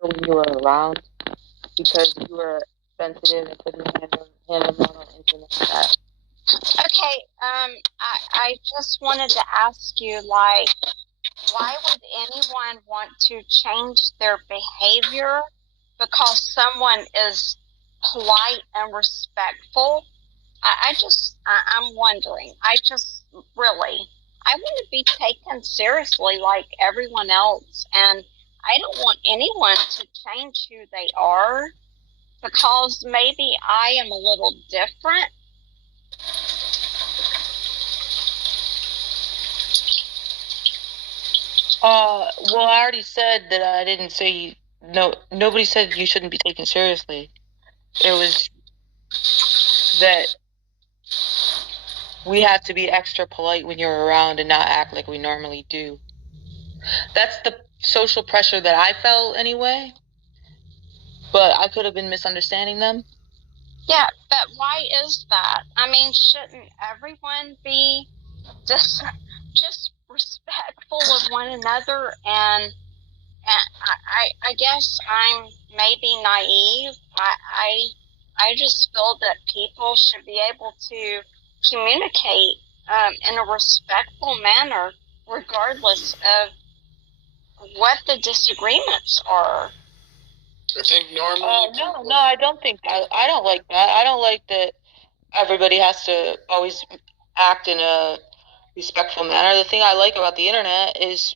when you were around because you were sensitive and couldn't handle them on internet chat. Okay, I just wanted to ask you, like, why would anyone want to change their behavior because someone is polite and respectful? I'm wondering. I want to be taken seriously like everyone else, and I don't want anyone to change who they are because maybe I am a little different. Well, I already said that I didn't say no. Nobody said you shouldn't be taken seriously. It was that we have to be extra polite when you're around and not act like we normally do. That's the social pressure that I felt anyway. But I could have been misunderstanding them. Yeah, but why is that? I mean, shouldn't everyone be just respectful of one another? And I guess I'm maybe naive. I just feel that people should be able to communicate in a respectful manner, regardless of what the disagreements are. I think normally. No, I don't think that. I don't like that. I don't like that everybody has to always act in a respectful manner. The thing I like about the internet is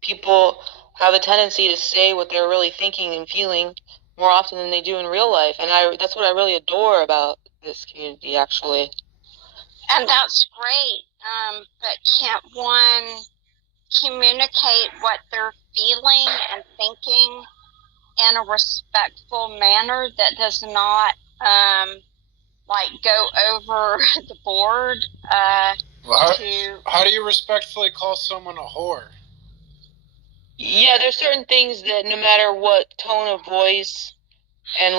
people have a tendency to say what they're really thinking and feeling more often than they do in real life, and that's what I really adore about this community, actually. And that's great, but can't one communicate what they're feeling and thinking in a respectful manner that does not go over the board? How do you respectfully call someone a whore? Yeah, there's certain things that no matter what tone of voice and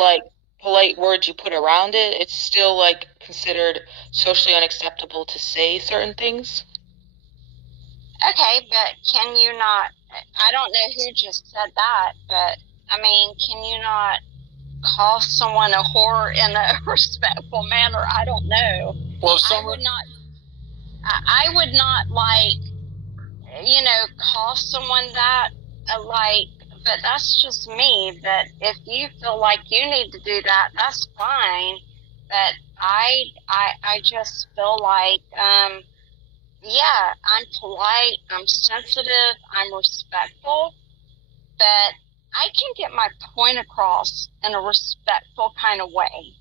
polite words you put around it, it's still considered socially unacceptable to say certain things. Okay, but can you not? I don't know who just said that, but I mean, can you not call someone a whore in a respectful manner? I don't know. Well, I would not call someone that, but that's just me. That if you feel like you need to do that, that's fine. But I just feel like, yeah, I'm polite, I'm sensitive, I'm respectful, but I can get my point across in a respectful kind of way.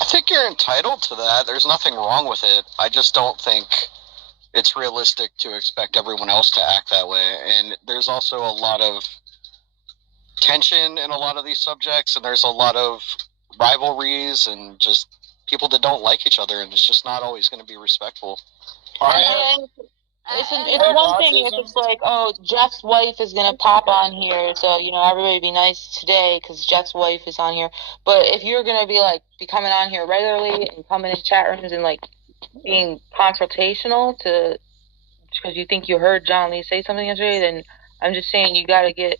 I think you're entitled to that. There's nothing wrong with it. I just don't think it's realistic to expect everyone else to act that way. And there's also a lot of tension in a lot of these subjects, and there's a lot of rivalries and just people that don't like each other, and it's just not always going to be respectful. It's one thing if it's like, oh, Jeff's wife is going to pop on here, so, everybody be nice today because Jeff's wife is on here. But if you're going to be coming on here regularly and coming in chat rooms and, being confrontational because you think you heard John Lee say something yesterday, then I'm just saying you got to get,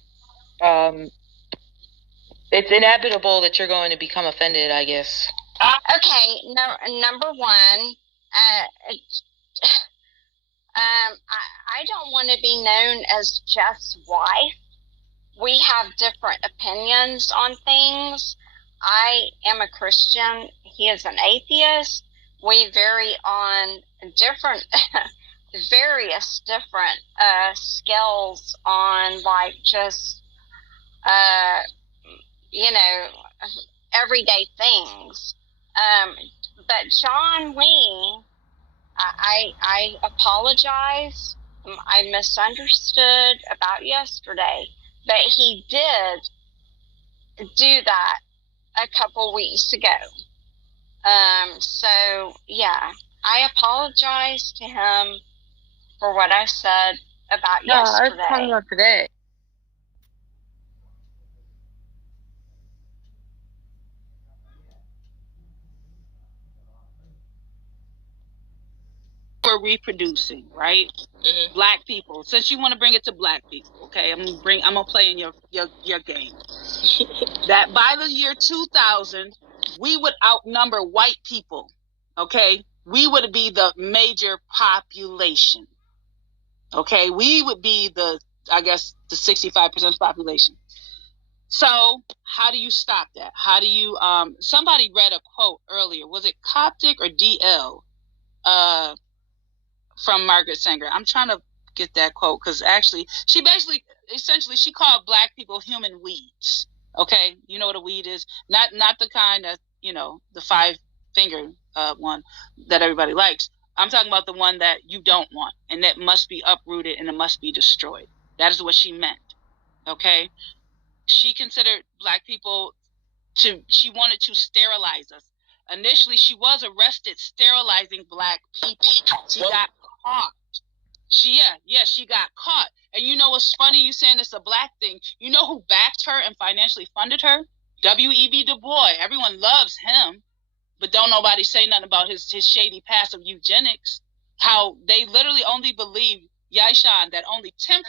it's inevitable that you're going to become offended, I guess. Okay, number one, I don't want to be known as Jeff's wife. We have different opinions on things. I am a Christian. He is an atheist. We vary on various different scales on everyday things. But John Lee, I apologize. I misunderstood about yesterday, but he did do that a couple weeks ago. So yeah, I apologize to him for what I said about yesterday. I was talking about today. were reproducing, right? Mm-hmm. Black people. Since you want to bring it to black people, okay? I'm gonna play in your game. That by the year 2000, we would outnumber white people. Okay, we would be the major population. Okay, we would be the 65% population. So how do you stop that? How do you somebody read a quote earlier, was it Coptic or DL from Margaret Sanger? I'm trying to get that quote because actually she essentially she called black people human weeds. Okay, you know what a weed is? Not the kind that, you know, the 5-finger one that everybody likes. I'm talking about the one that you don't want and that must be uprooted and it must be destroyed. That is what she meant. Okay, she considered black people she wanted to sterilize us. Initially, she was arrested sterilizing black people. She got caught. She got caught. And you know what's funny? You saying it's a black thing. You know who backed her and financially funded her? W.E.B. Du Bois. Everyone loves him, but don't nobody say nothing about his shady past of eugenics. How they literally only believe, Yaishan, that only 10%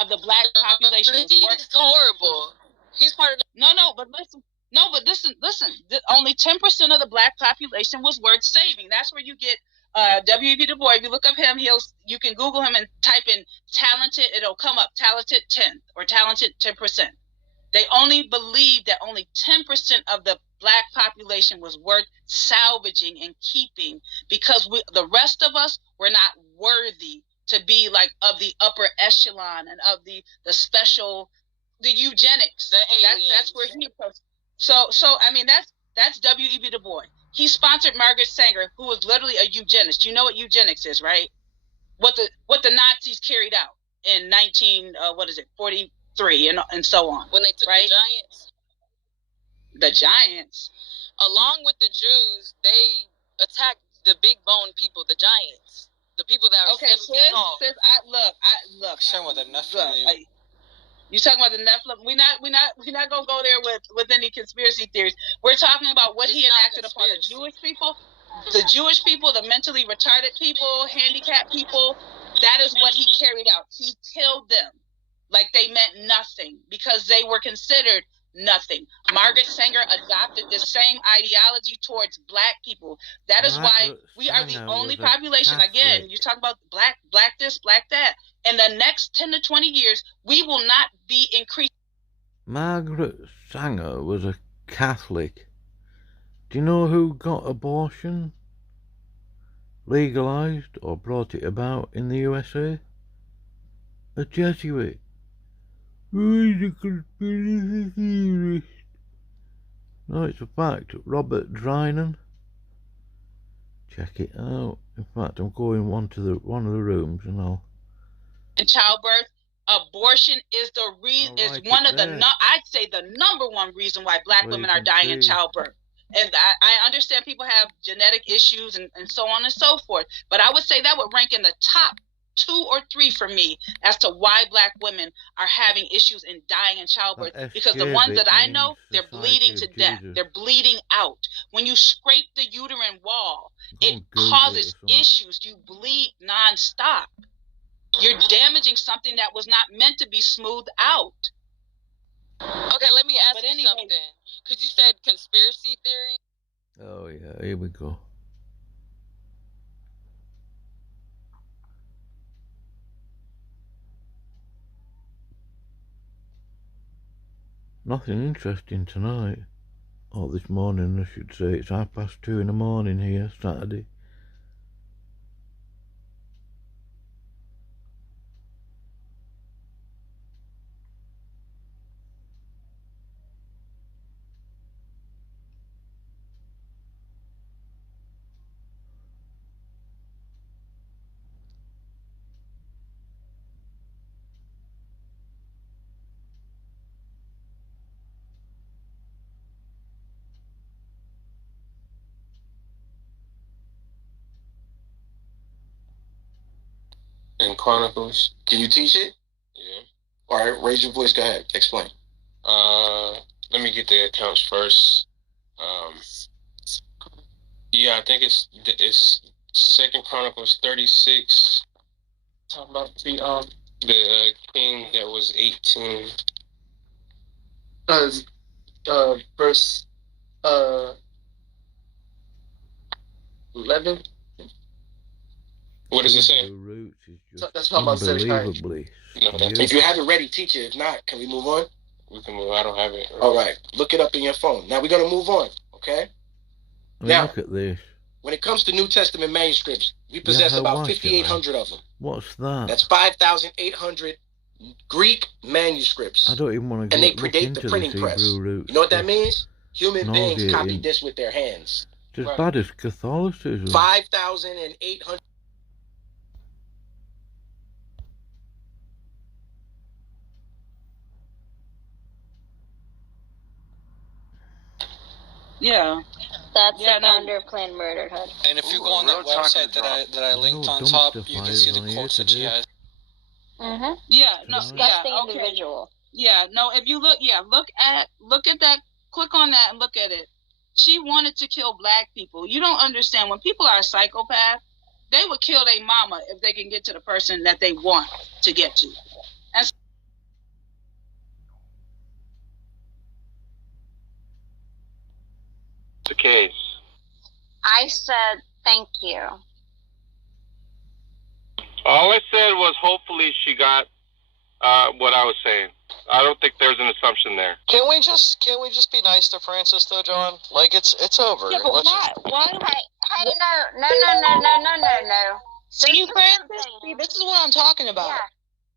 of the black population is He's horrible. He's part of the... Listen. Only 10% of the black population was worth saving. That's where you get W.E.B. Du Bois. If you look up him, you can Google him and type in talented. It'll come up, talented 10 or talented 10%. They only believed that only 10% of the black population was worth salvaging and keeping because the rest of us were not worthy to be like of the upper echelon and of the special, the eugenics. That's where he approached. So I mean that's W.E.B. Du Bois. He sponsored Margaret Sanger, who was literally a eugenist. You know what eugenics is, right? What the Nazis carried out in 43 and so on. When they took right? the Giants. The Giants, along with the Jews, they attacked the big bone people, the Giants, the people that are 7 feet tall. Look. Talking about the Nephilim. You talking about the Nephilim? We're not gonna go there with any conspiracy theories. We're talking about what he enacted upon the Jewish people. The Jewish people, the mentally retarded people, handicapped people. That is what he carried out. He killed them like they meant nothing because they were considered nothing. Margaret Sanger adopted the same ideology towards black people. That is why we are the only population. Again, you talk about black this, black that. In the next 10 to 20 years, we will not be increasing. Margaret Sanger was a Catholic. Do you know who got abortion legalized or brought it about in the USA? A Jesuit. Who is a conspiracy theorist? No, it's a fact. Robert Drinan. Check it out. In fact, I'm going one of the rooms and I'll. In childbirth, abortion is the reason. Is one of the I'd say the number one reason why black women are dying in childbirth. And I understand people have genetic issues and so on and so forth, but I would say that would rank in the top 2 or 3 for me as to why black women are having issues and dying in childbirth. Because the ones that I know, they're bleeding to death. They're bleeding out. When you scrape the uterine wall, it causes issues. You bleed nonstop. You're damaging something that was not meant to be smoothed out. Okay, let me ask you something. Because you said conspiracy theory. Oh, yeah, here we go. Nothing interesting tonight. Or this morning, I should say. It's 2:30 in the morning here, Saturday. And Chronicles. Can you teach it? Yeah. All right, raise your voice. Go ahead. Explain. Let me get the accounts first. Yeah, I think it's Second Chronicles 36. Talking about the king that was 18. Verse 11. What does it say? Roots is just That's talking about Zedekiah. unbelievably. No, if you have it ready, teach it. If not, can we move on? We can move. I don't have it. All right. Look it up in your phone. Now we're going to move on, okay? Now, look at this. When it comes to New Testament manuscripts, we possess about 5,800 of them. What's that? That's 5,800 Greek manuscripts. I don't even want to go and they predate the printing press. You know what that means? Human beings copied this with their hands. It's as bad as Catholicism. 5,800. Yeah. That's the founder of Planned Murderhood. And if you go on that website that I linked on top, you can see the quotes that she has. Mm-hmm. Yeah, no, disgusting yeah, okay. individual. Yeah, no, if you look at that, click on that and look at it. She wanted to kill black people. You don't understand. When people are a psychopath, they would kill their mama if they can get to the person that they want to get to. And the case. I said thank you. All I said was hopefully she got what I was saying. I don't think there's an assumption there. Can we just be nice to Francis though, John? Like it's over. Yeah, but why? Hey, no. See, Francis, this is what I'm talking about.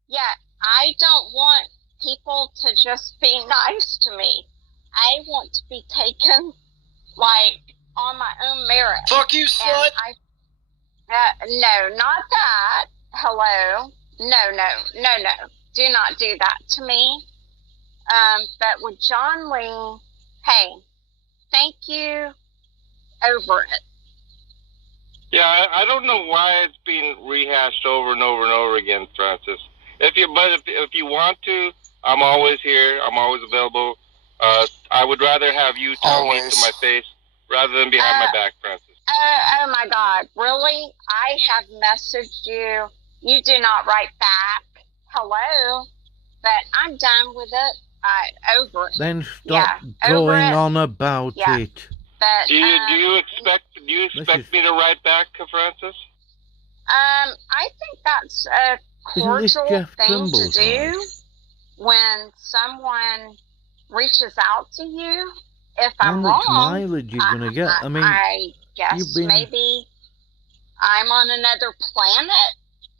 Yeah, I don't want people to just be nice to me. I want to be taken, like, on my own merit. Fuck you, slut! No, not that. Hello. No. Do not do that to me. But with John Lee, hey, thank you. Over it. Yeah, I don't know why it's being rehashed over and over and over again, Francis. If you want to, I'm always here. I'm always available. I would rather have you tell me to my face rather than behind my back, Francis. Oh my God, really? I have messaged you. You do not write back. Hello, but I'm done with it. Over it. Then stop going on about it. But, do you expect me to write back, Francis? I think that's a cordial thing to do when someone reaches out to you. If I'm wrong, how much mileage you gonna get? I mean, I guess maybe I'm on another planet.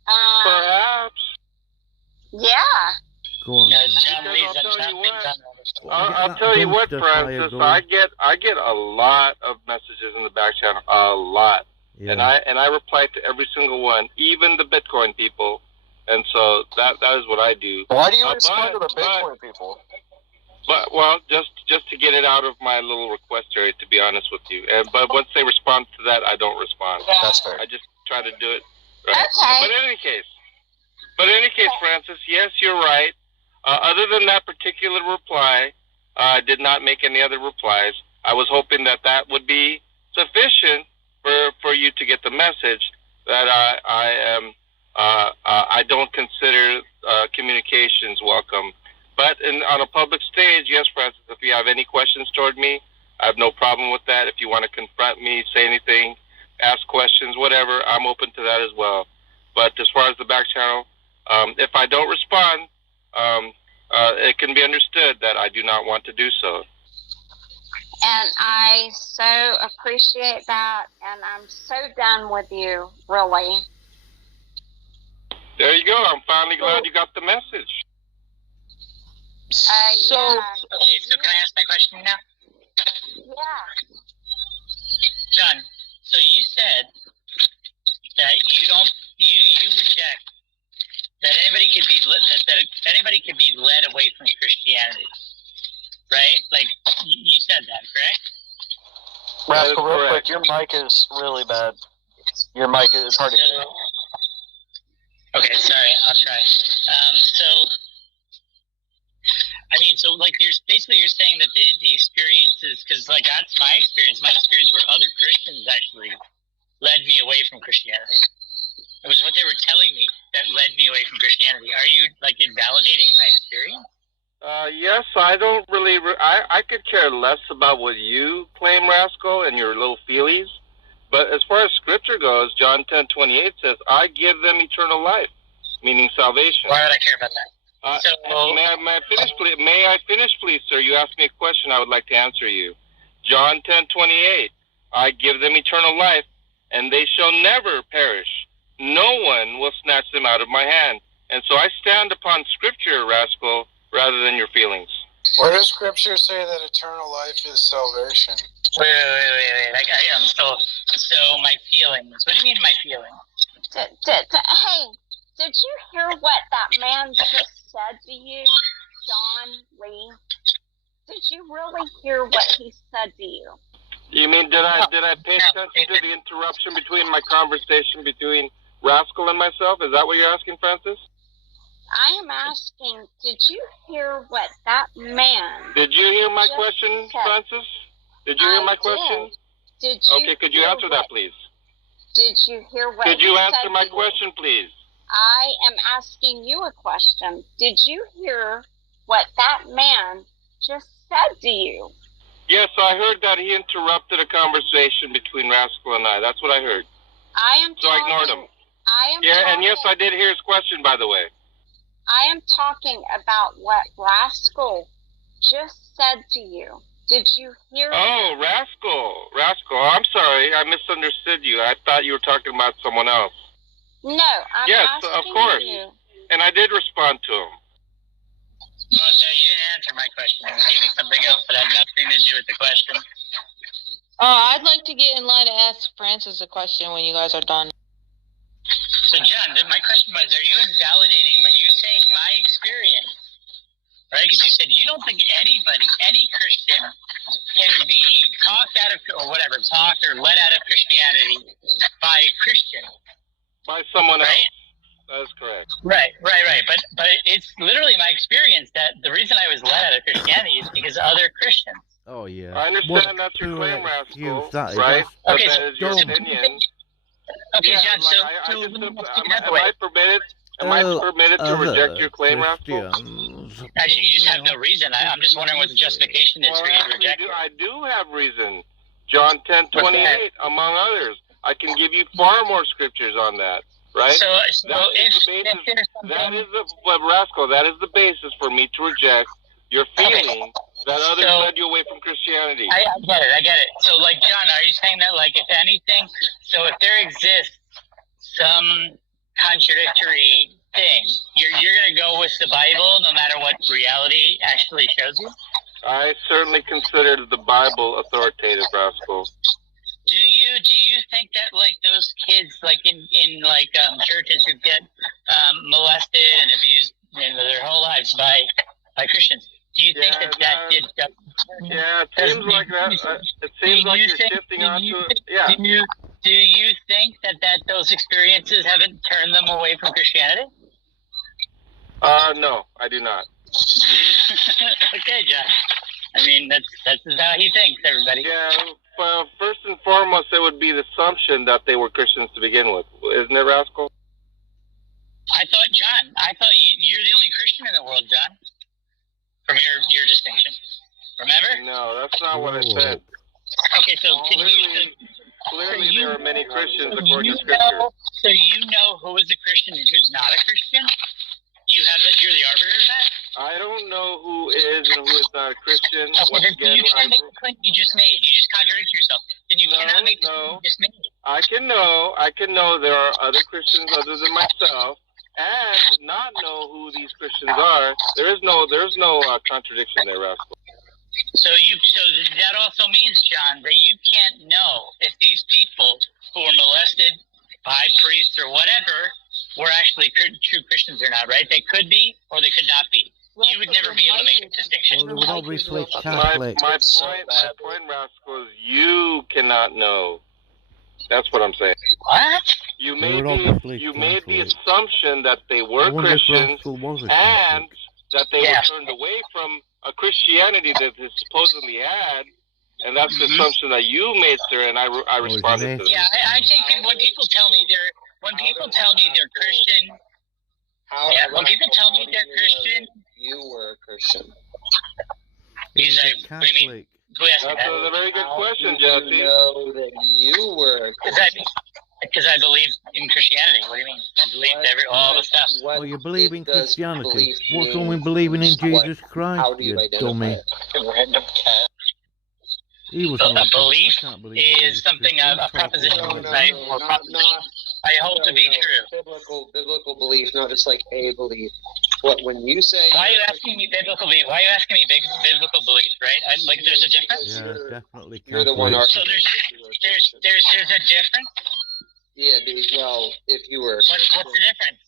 Perhaps. Yeah. Go on. I'll tell you what, Francis. I get a lot of messages in the back channel, a lot, and I reply to every single one, even the Bitcoin people, and so that is what I do. Why do you respond to the Bitcoin people? But just to get it out of my little request area, to be honest with you. But once they respond to that, I don't respond. That's fair. I just try to do it. Right? Okay. But in any case, Francis, yes, you're right. Other than that particular reply, I did not make any other replies. I was hoping that would be sufficient for you to get the message that I don't consider communications welcome. But on a public stage, yes, Francis, if you have any questions toward me, I have no problem with that. If you want to confront me, say anything, ask questions, whatever, I'm open to that as well. But as far as the back channel, if I don't respond, it can be understood that I do not want to do so. And I so appreciate that, and I'm so done with you, really. There you go. I'm finally glad you got the message. Okay, so can I ask my question now? Yeah. John, so you said that you reject that anybody could be led away from Christianity, right? Like you said that, correct? Rascal, real quick, your mic is really bad. Your mic is hard to hear. Okay, sorry, I'll try. So like you're saying that the experiences, because like that's my experience. My experience were other Christians actually led me away from Christianity. It was what they were telling me that led me away from Christianity. Are you like invalidating my experience? Yes, I don't really. I could care less about what you claim, Rascal, and your little feelies. But as far as Scripture goes, John 10:28 says, "I give them eternal life," meaning salvation. Why would I care about that? May I finish, please? May I finish, please, sir? You asked me a question. I would like to answer you. John 10:28. I give them eternal life, and they shall never perish. No one will snatch them out of my hand. And so I stand upon Scripture, Rascal, rather than your feelings. Where does Scripture say that eternal life is salvation? Wait. I'm still. So my feelings. What do you mean my feelings? Hey, did you hear what that man just said to you, John Lee? Did you really hear what he said to you? You mean did I pay attention to the interruption between my conversation between Rascal and myself? Is that what you're asking, Francis? I am asking, did you hear what that man... Did you hear my question, Francis? Did you hear my question? Did you okay, could you answer that, please? Did you hear what Could you answer my question, please? I am asking you a question. Did you hear what that man just said to you? Yes, I heard that he interrupted a conversation between Rascal and I. That's what I heard. So I ignored him. And yes, I did hear his question, by the way. I am talking about what Rascal just said to you. Did you hear Oh, Rascal. I'm sorry. I misunderstood you. I thought you were talking about someone else. No, I'm asking of course. you. And I did respond to him. Oh, no, you didn't answer my question. You gave me something else that had nothing to do with the question. I'd like to get in line to ask Francis a question when you guys are done. So, John, my question was, are you invalidating what you're saying, my experience, right? Because you said you don't think anybody, any Christian, can be talked out of, or whatever, talked or let out of Christianity by a Christian. By someone else. That is correct. Right. But it's literally my experience that the reason I was let out of Christianity is because of other Christians. Oh, yeah. I understand that's your claim, Rascal, right? Okay, that is your opinion. Okay, John, am I permitted to reject your claim, Rascal? You just have no reason. I'm just wondering what the justification is for you to reject it. I do have reason. John 10:28, among others. I can give you far more scriptures on that, right? Rascal, that is the basis for me to reject your feeling that others led you away from Christianity. I get it. So, like, John, are you saying that, like, if anything, so if there exists some contradictory thing, you're going to go with the Bible no matter what reality actually shows you? I certainly consider the Bible authoritative, Rascal. Do you think that, like, those kids, like, in churches who get molested and abused their whole lives by Christians, do you think that did... Yeah, it seems like that. It seems like you're shifting onto it. Yeah. Do you think that those experiences haven't turned them away from Christianity? No, I do not. Okay, John. I mean, that's how he thinks, everybody. Yeah, well, first and foremost, it would be the assumption that they were Christians to begin with. Isn't it, Rascal? I thought you're the only Christian in the world, John. From your distinction. Remember? No, that's not what I said. Okay, so clearly there are many Christians according to Scripture. So you know who is a Christian and who's not a Christian? You're the arbiter of that? I don't know who is and who is not a Christian. Okay, Once again, you can't make the claim you just made. You just contradict yourself. Then you cannot make the claim you just made. I can know there are other Christians other than myself, and not know who these Christians are. There's no contradiction there, Rascal. So that also means, John, that you can't know if these people who were molested by priests or whatever were actually true Christians or not, right? They could be or they could not be. You would never be able to make a distinction. Well, they would obviously My point, Rascal, is you cannot know. That's what I'm saying. What? You made the assumption that they were Christians and that they were turned away from a Christianity that they supposedly had And that's the assumption that you made, sir, and I responded to that. Yeah, I take it when people tell me they're Christian. When people tell me they're Christian, you were a Christian. He's a Catholic. That's a very good question, Jesse. You know that you were a Christian. Because I believe in Christianity. What do you mean? I believe all the stuff. Oh, you believe in Christianity? What's wrong with believing in Jesus Christ, you dummy? Random cat. He was a belief is something, a proposition, right? I hold to be true. Biblical belief, not just like a belief. When you say... Why are you asking me biblical belief? Why are you asking me biblical belief, right? Like, there's a difference? Yeah, definitely. You're the one So there's a difference? Yeah, dude, well, if you were... What's the difference?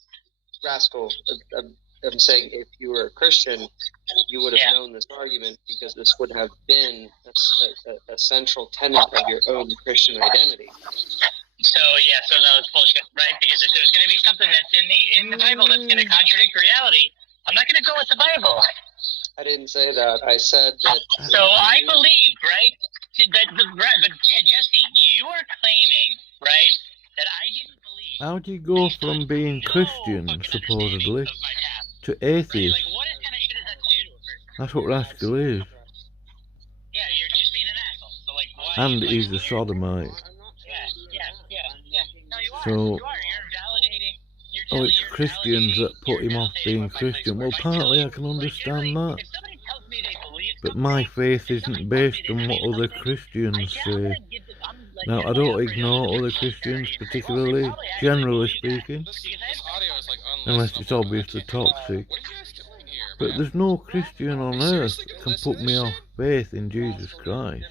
Rascal, I'm saying if you were a Christian, you would have known this argument because this would have been a central tenet of your own Christian identity. So no, it's bullshit, right? Because if there's going to be something that's in the Bible that's going to contradict reality, I'm not going to go with the Bible. I didn't say that. I said that... So I believe, right, but Jesse, you are claiming, right, that I didn't believe... How do you go from being Christian, supposedly, to atheist? Like, what kind of shit is that to do to a person? That's what Rascal is. Yeah, you're just being an asshole. So, like, why... And he's a sodomite. Yeah. No, you are. So, You're invalidating... it's Christians that put him off being Christian. Well, partly I can understand that. But my faith isn't based on what other Christians say. Now, I don't ignore other Christians particularly, generally speaking, unless it's obviously toxic. But there's no Christian on earth that can put me off faith in Jesus Christ.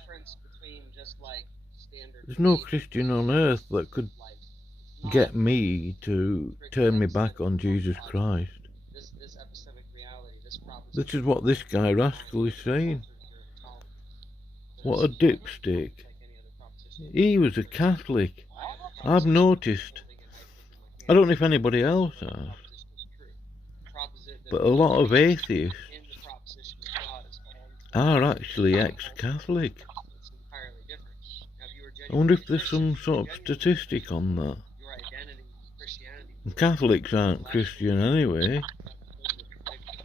There's no Christian on earth that could get me to turn me back on Jesus Christ. This is what this guy Rascal is saying. What a dipstick. He was a Catholic. I've noticed. I don't know if anybody else has. But a lot of atheists are actually ex-Catholic. I wonder if there's some sort of statistic on that. And Catholics aren't Christian anyway.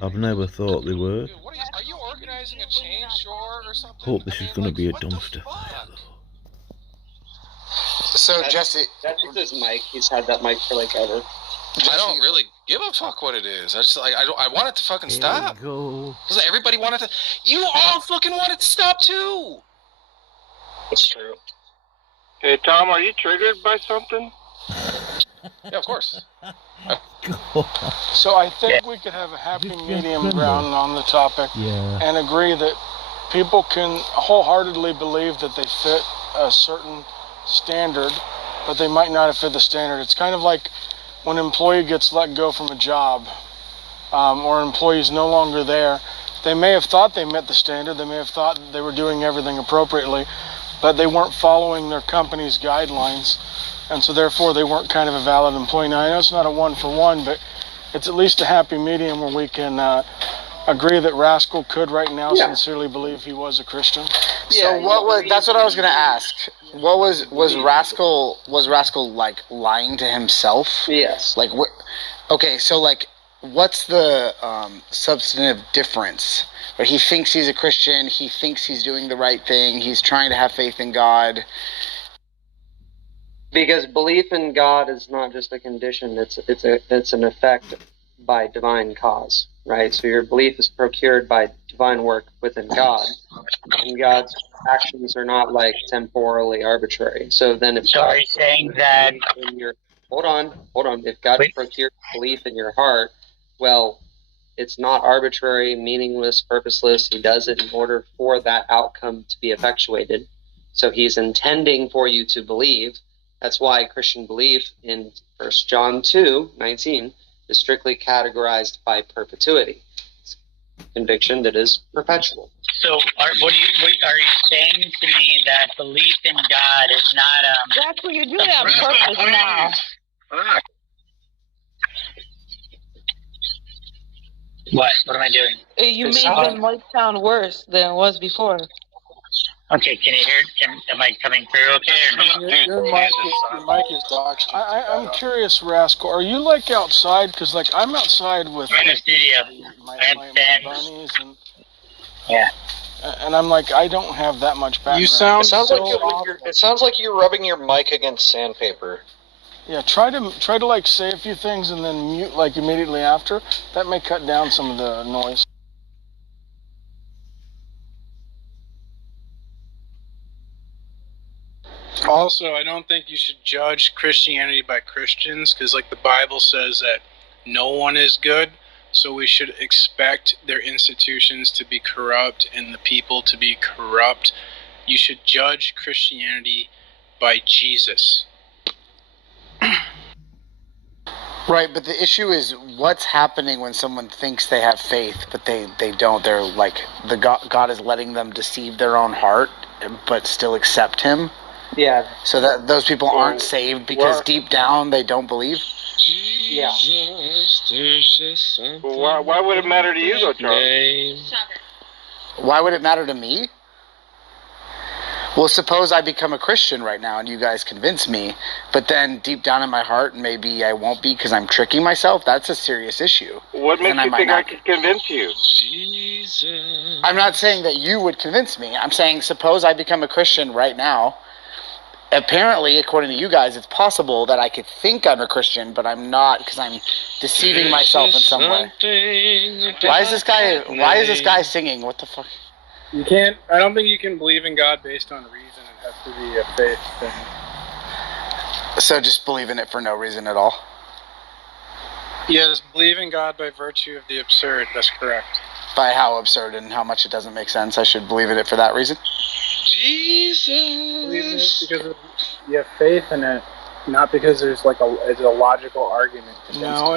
I've never thought they were. Dude, are you organizing a chain shore or something? Hope this is going to be a dumpster fire, though. So Jesse, that's his mic. He's had that mic for like ever. I don't really give a fuck what it is. I just I want it to fucking stop. Because everybody wanted to. You all fucking wanted to stop too. It's true. Hey Tom, are you triggered by something? Yeah, of course. So I think we could have a happy medium ground on the topic and agree that people can wholeheartedly believe that they fit a certain standard, but they might not have fit the standard. It's kind of like when an employee gets let go from a job, or an employee is no longer there. They may have thought they met the standard, they may have thought they were doing everything appropriately, but they weren't following their company's guidelines, and so therefore they weren't kind of a valid employee. Now I know it's not a one-for-one, but it's at least a happy medium where we can agree that Rascal could right now sincerely believe he was a Christian. Yeah, so that's what I was gonna ask. What was Rascal like lying to himself? Yes. Like what? Okay, so like, what's the substantive difference? Where he thinks he's a Christian, he thinks he's doing the right thing, he's trying to have faith in God. Because belief in God is not just a condition; it's an effect by divine cause, right? So your belief is procured by divine work within God, and God's actions are not like temporally arbitrary. So then, if are you saying that? Hold on. If God procured belief in your heart, well, it's not arbitrary, meaningless, purposeless. He does it in order for that outcome to be effectuated. So He's intending for you to believe. That's why Christian belief in 1 John 2:19 is strictly categorized by perpetuity. It's conviction that is perpetual. So, are you saying to me that belief in God is not That's what you're doing on purpose now. What? What am I doing? You made the mic sound worse than it was before. Okay, can you hear? Am I coming through okay? Or no? Your mic is docked. I'm curious, Rascal. Are you like outside? Because like I'm outside with I'm in the studio. my bunnies and yeah. And I'm like, I don't have that much background. It sounds like you're rubbing your mic against sandpaper. Yeah, try to like say a few things and then mute like immediately after. That may cut down some of the noise. Also, I don't think you should judge Christianity by Christians, because like the Bible says that no one is good, so we should expect their institutions to be corrupt and the people to be corrupt. You should judge Christianity by Jesus. Right, but the issue is what's happening when someone thinks they have faith, but they don't. They're like, God is letting them deceive their own heart, but still accept him. Yeah. So that those people aren't saved because deep down they don't believe. Yeah. Well, why would it matter to you, though, Charles? Why would it matter to me? Well, suppose I become a Christian right now and you guys convince me, but then deep down in my heart, maybe I won't be because I'm tricking myself. That's a serious issue. What makes you think I could convince you? I'm not saying that you would convince me. I'm saying suppose I become a Christian right now. Apparently, according to you guys, it's possible that I could think I'm a Christian, but I'm not because I'm deceiving myself in some way. Why is this guy singing? What the fuck? You can't. I don't think you can believe in God based on reason. It has to be a faith thing. So just believe in it for no reason at all? Yeah, just believe in God by virtue of the absurd. That's correct. By how absurd and how much it doesn't make sense? I should believe in it for that reason? Jesus. Believe in it because you have faith in it, not because there's like it's a logical argument. No,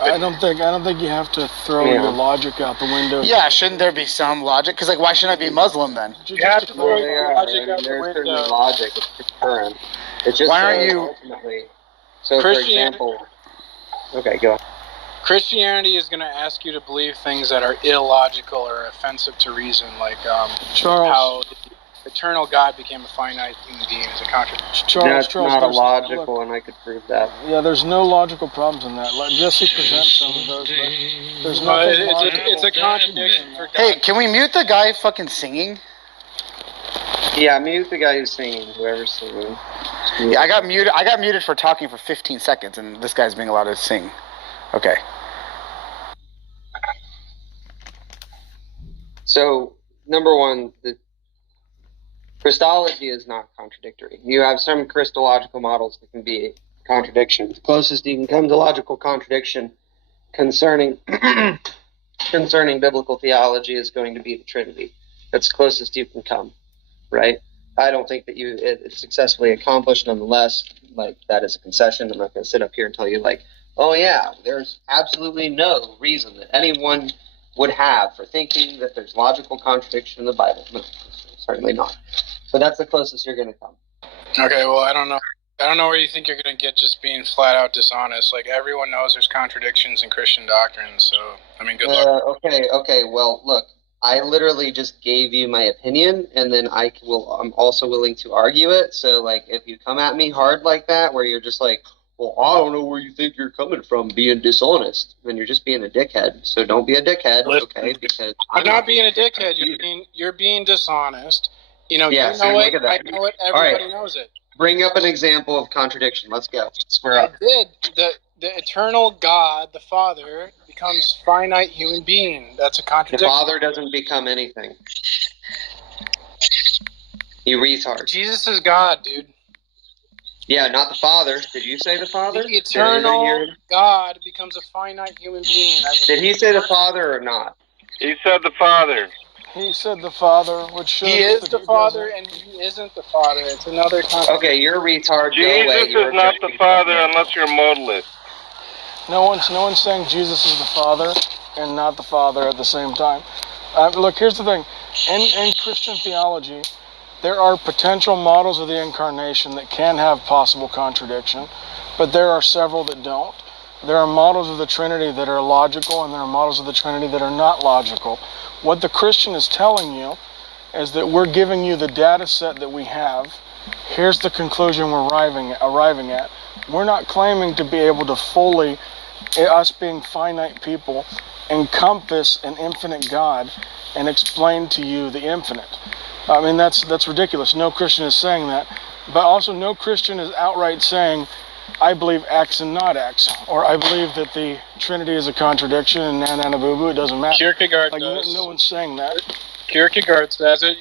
I don't think you have to throw your logic out the window. Yeah, shouldn't there be some logic? Because like, why shouldn't I be Muslim then? You have to throw your logic out the There's window. certain logic. It's current. It's just why aren't you ultimately? So, for example, okay, go. Christianity is going to ask you to believe things that are illogical or offensive to reason, like how the eternal God became a finite human being is a contradiction. That's not illogical, and I could prove that. Yeah, there's no logical problems in that. Jesse presents some of those, but there's nothing logical. It's a contradiction for God. Hey, can we mute the guy fucking singing? Yeah, mute the guy who's singing, whoever's singing. Yeah, I got muted for talking for 15 seconds, and this guy's being allowed to sing. Okay. So, number one, the Christology is not contradictory. You have some Christological models that can be contradictions. The closest you can come to logical contradiction concerning biblical theology is going to be the Trinity. That's the closest you can come, right? I don't think that it's successfully accomplished. Nonetheless, like, that is a concession. I'm not going to sit up here and tell you, like, oh yeah, there's absolutely no reason that anyone would have for thinking that there's logical contradiction in the Bible. No, certainly not. But that's the closest you're going to come. Okay, well, I don't know. I don't know where you think you're going to get just being flat out dishonest. Like, everyone knows there's contradictions in Christian doctrine, so, I mean, good luck. Okay, well, look, I literally just gave you my opinion, and then I'm also willing to argue it. So, like, if you come at me hard like that, where you're just like, well, I don't know where you think you're coming from being dishonest, then you're just being a dickhead. So don't be a dickhead, okay? Because I'm not being a dickhead. You're being dishonest. You know, yeah, you know it. Look at that. I know it. Everybody knows it. Bring up an example of contradiction. Let's go. Square up. I did. The eternal God, the Father, becomes finite human being. That's a contradiction. The Father doesn't become anything. You retard. Jesus is God, dude. Yeah, not the Father. Did you say the Father? The eternal God becomes a finite human being. Did he say the Father or not? He said the Father. He said the Father, which shows he is the Father and he isn't the Father. It's another contradiction. Okay, you're a retard. Jesus is not the Father unless you're a modalist. No one's saying Jesus is the Father and not the Father at the same time. Look, here's the thing. In Christian theology, there are potential models of the incarnation that can have possible contradiction, but there are several that don't. There are models of the Trinity that are logical, and there are models of the Trinity that are not logical. What the Christian is telling you is that we're giving you the data set that we have. Here's the conclusion we're arriving at. We're not claiming to be able to fully, us being finite people, encompass an infinite God and explain to you the infinite. I mean, that's ridiculous. No Christian is saying that. But also no Christian is outright saying, I believe X and not X, or I believe that the Trinity is a contradiction and na boo boo, it doesn't matter. Kierkegaard like, does. No one's saying that. Kierkegaard says it.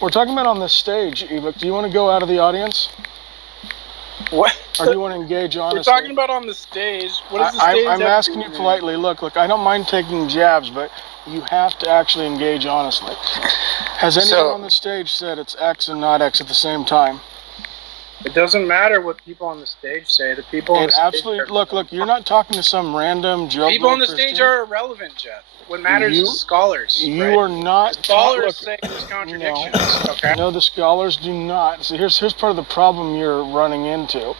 We're talking about on this stage, Ebook. Do you want to go out of the audience? What? Or do you want to engage honestly? We're talking about on the stage. What is the stage? I'm asking you politely. Look, I don't mind taking jabs, but you have to actually engage honestly. Has anyone on the stage said it's X and not X at the same time? It doesn't matter what people on the stage say. The people on the stage absolutely look. You're not talking to some random joke. People on the stage are irrelevant, Jeff. What matters is scholars. You are not. The scholars say there's contradictions. Okay. No, the scholars do not. So here's part of the problem you're running into.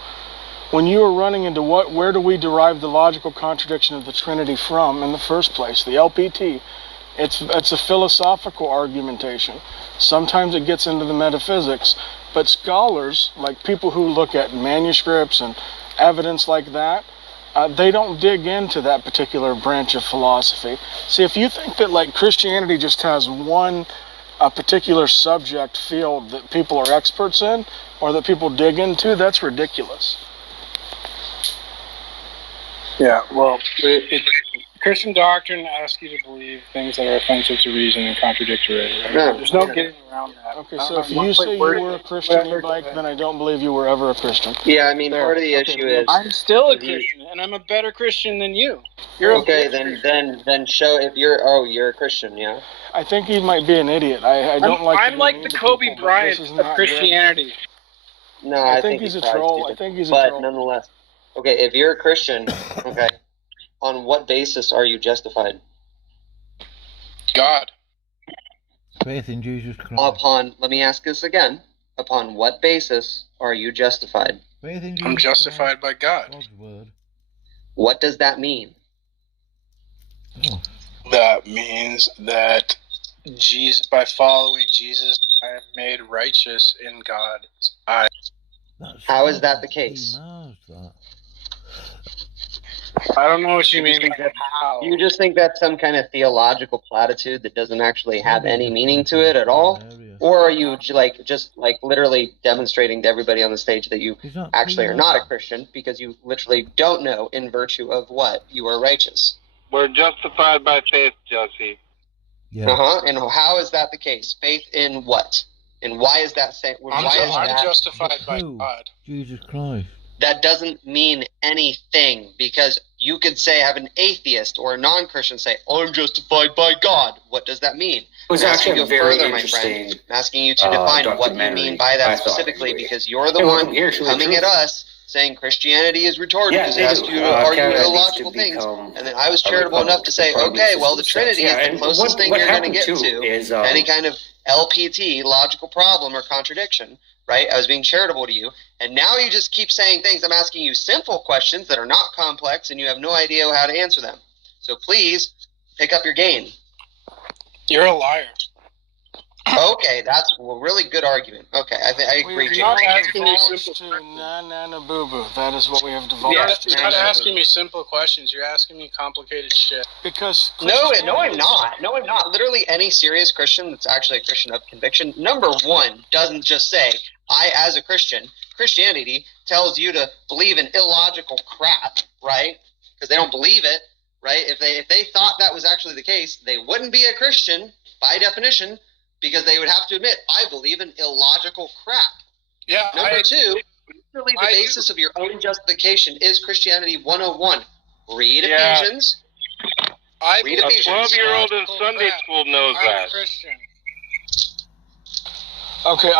When you are running into where do we derive the logical contradiction of the Trinity from in the first place? The LPT. It's a philosophical argumentation. Sometimes it gets into the metaphysics. But scholars, like people who look at manuscripts and evidence like that, they don't dig into that particular branch of philosophy. See, if you think that like Christianity just has one particular subject field that people are experts in or that people dig into, that's ridiculous. Yeah, well, Christian doctrine asks you to believe things that are offensive to reason and contradictory. Right? No. There's no getting around that. Okay, so if you say you were a Christian, then I don't believe you were ever a Christian. Yeah, I mean, part of the issue is I'm still a Christian, and I'm a better Christian than you. You're okay. Then show if you're a Christian, yeah. I think he might be an idiot. I'm like the Kobe Bryant of Christianity. No, I think he's a troll. Stupid. I think he's a troll. But nonetheless, okay, if you're a Christian, okay. On what basis are you justified? God. Faith in Jesus Christ. Let me ask this again. Upon what basis are you justified? Faith in Jesus I'm justified by God. God's word. What does that mean? Oh. That means that by following Jesus, I am made righteous in God's eyes. How is that the case? I don't know what you mean. You just think that's some kind of theological platitude that doesn't actually have any meaning to it at all? Or are you just literally demonstrating to everybody on the stage that you actually are not a Christian because you literally don't know in virtue of what you are righteous? We're justified by faith, Jesse. Yeah. And how is that the case? Faith in what? And why is that saying? I'm justified by God. Jesus Christ. That doesn't mean anything because you could have an atheist or a non-Christian say, I'm justified by God. What does that mean? It was actually very interesting. I'm asking you to define what you mean by that specifically because you're the one coming at us saying Christianity is retarded because it has to argue illogical things. And then I was charitable enough to say, okay, well, the Trinity is the closest thing you're going to get to any kind of LPT, logical problem or contradiction. Right? I was being charitable to you. And now you just keep saying things. I'm asking you simple questions that are not complex, and you have no idea how to answer them. So please, pick up your game. You're a liar. Okay, that's a really good argument. Okay, I agree. We're not asking you to boo-boo. That is what we have devolved to. You're not asking me simple questions. You're asking me complicated shit. Because No, I'm not. No, I'm not. Literally any serious Christian that's actually a Christian of conviction, number one, doesn't just say, I, as a Christian, Christianity tells you to believe in illogical crap, right? Because they don't believe it, right? If they thought that was actually the case, they wouldn't be a Christian by definition, because they would have to admit, I believe in illogical crap. Yeah. Number two, literally the basis of your own justification is Christianity 101. Read Ephesians. Read Ephesians. A 12-year-old in Sunday school knows that. Christian. Okay,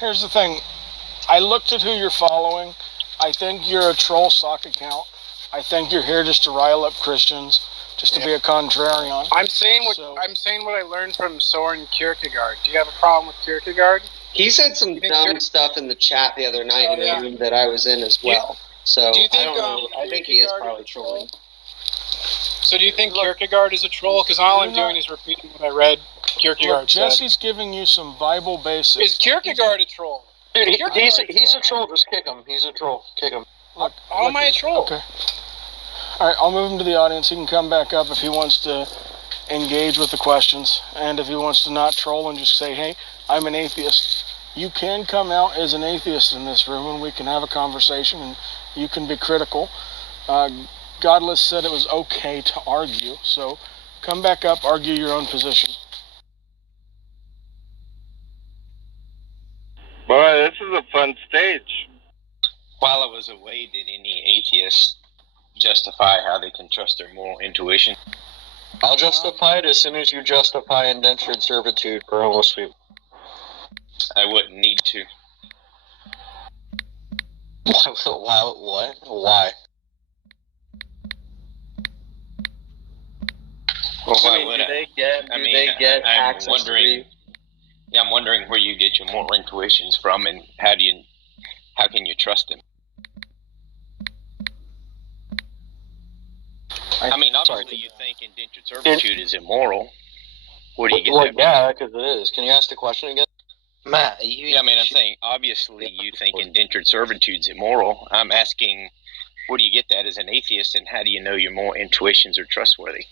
here's the thing. I looked at who you're following. I think you're a troll sock account. I think you're here just to rile up Christians, just to be a contrarian. I'm saying what I learned from Soren Kierkegaard. Do you have a problem with Kierkegaard? He said some dumb stuff in the chat the other night in a room that I was in as well. So do you think, I don't know. I think he is probably trolling. So do you think Kierkegaard is a troll? Because all I'm doing is repeating what I read Kierkegaard said. Jesse's giving you some Bible basics. Is Kierkegaard a troll? Dude, he's a troll. Just kick him. He's a troll. Kick him. Look, how am I a troll? Okay. All right, I'll move him to the audience. He can come back up if he wants to engage with the questions. And if he wants to not troll and just say, hey, I'm an atheist. You can come out as an atheist in this room and we can have a conversation and you can be critical. Godless said it was okay to argue, so come back up, argue your own position. Boy, this is a fun stage. While I was away, did any atheists justify how they can trust their moral intuition? I'll justify it as soon as you justify indentured servitude for homeless people. I wouldn't need to. What? Why? Well, why I mean, would do I? they get I'm access wondering. Yeah, I'm wondering where you get your moral intuitions from, and how can you trust them? I mean, obviously you think indentured servitude is immoral. Where do you get that from? Yeah, because it is. Can you ask the question again? Matt, I'm saying, obviously you think indentured servitude's immoral. I'm asking, where do you get that as an atheist, and how do you know your moral intuitions are trustworthy?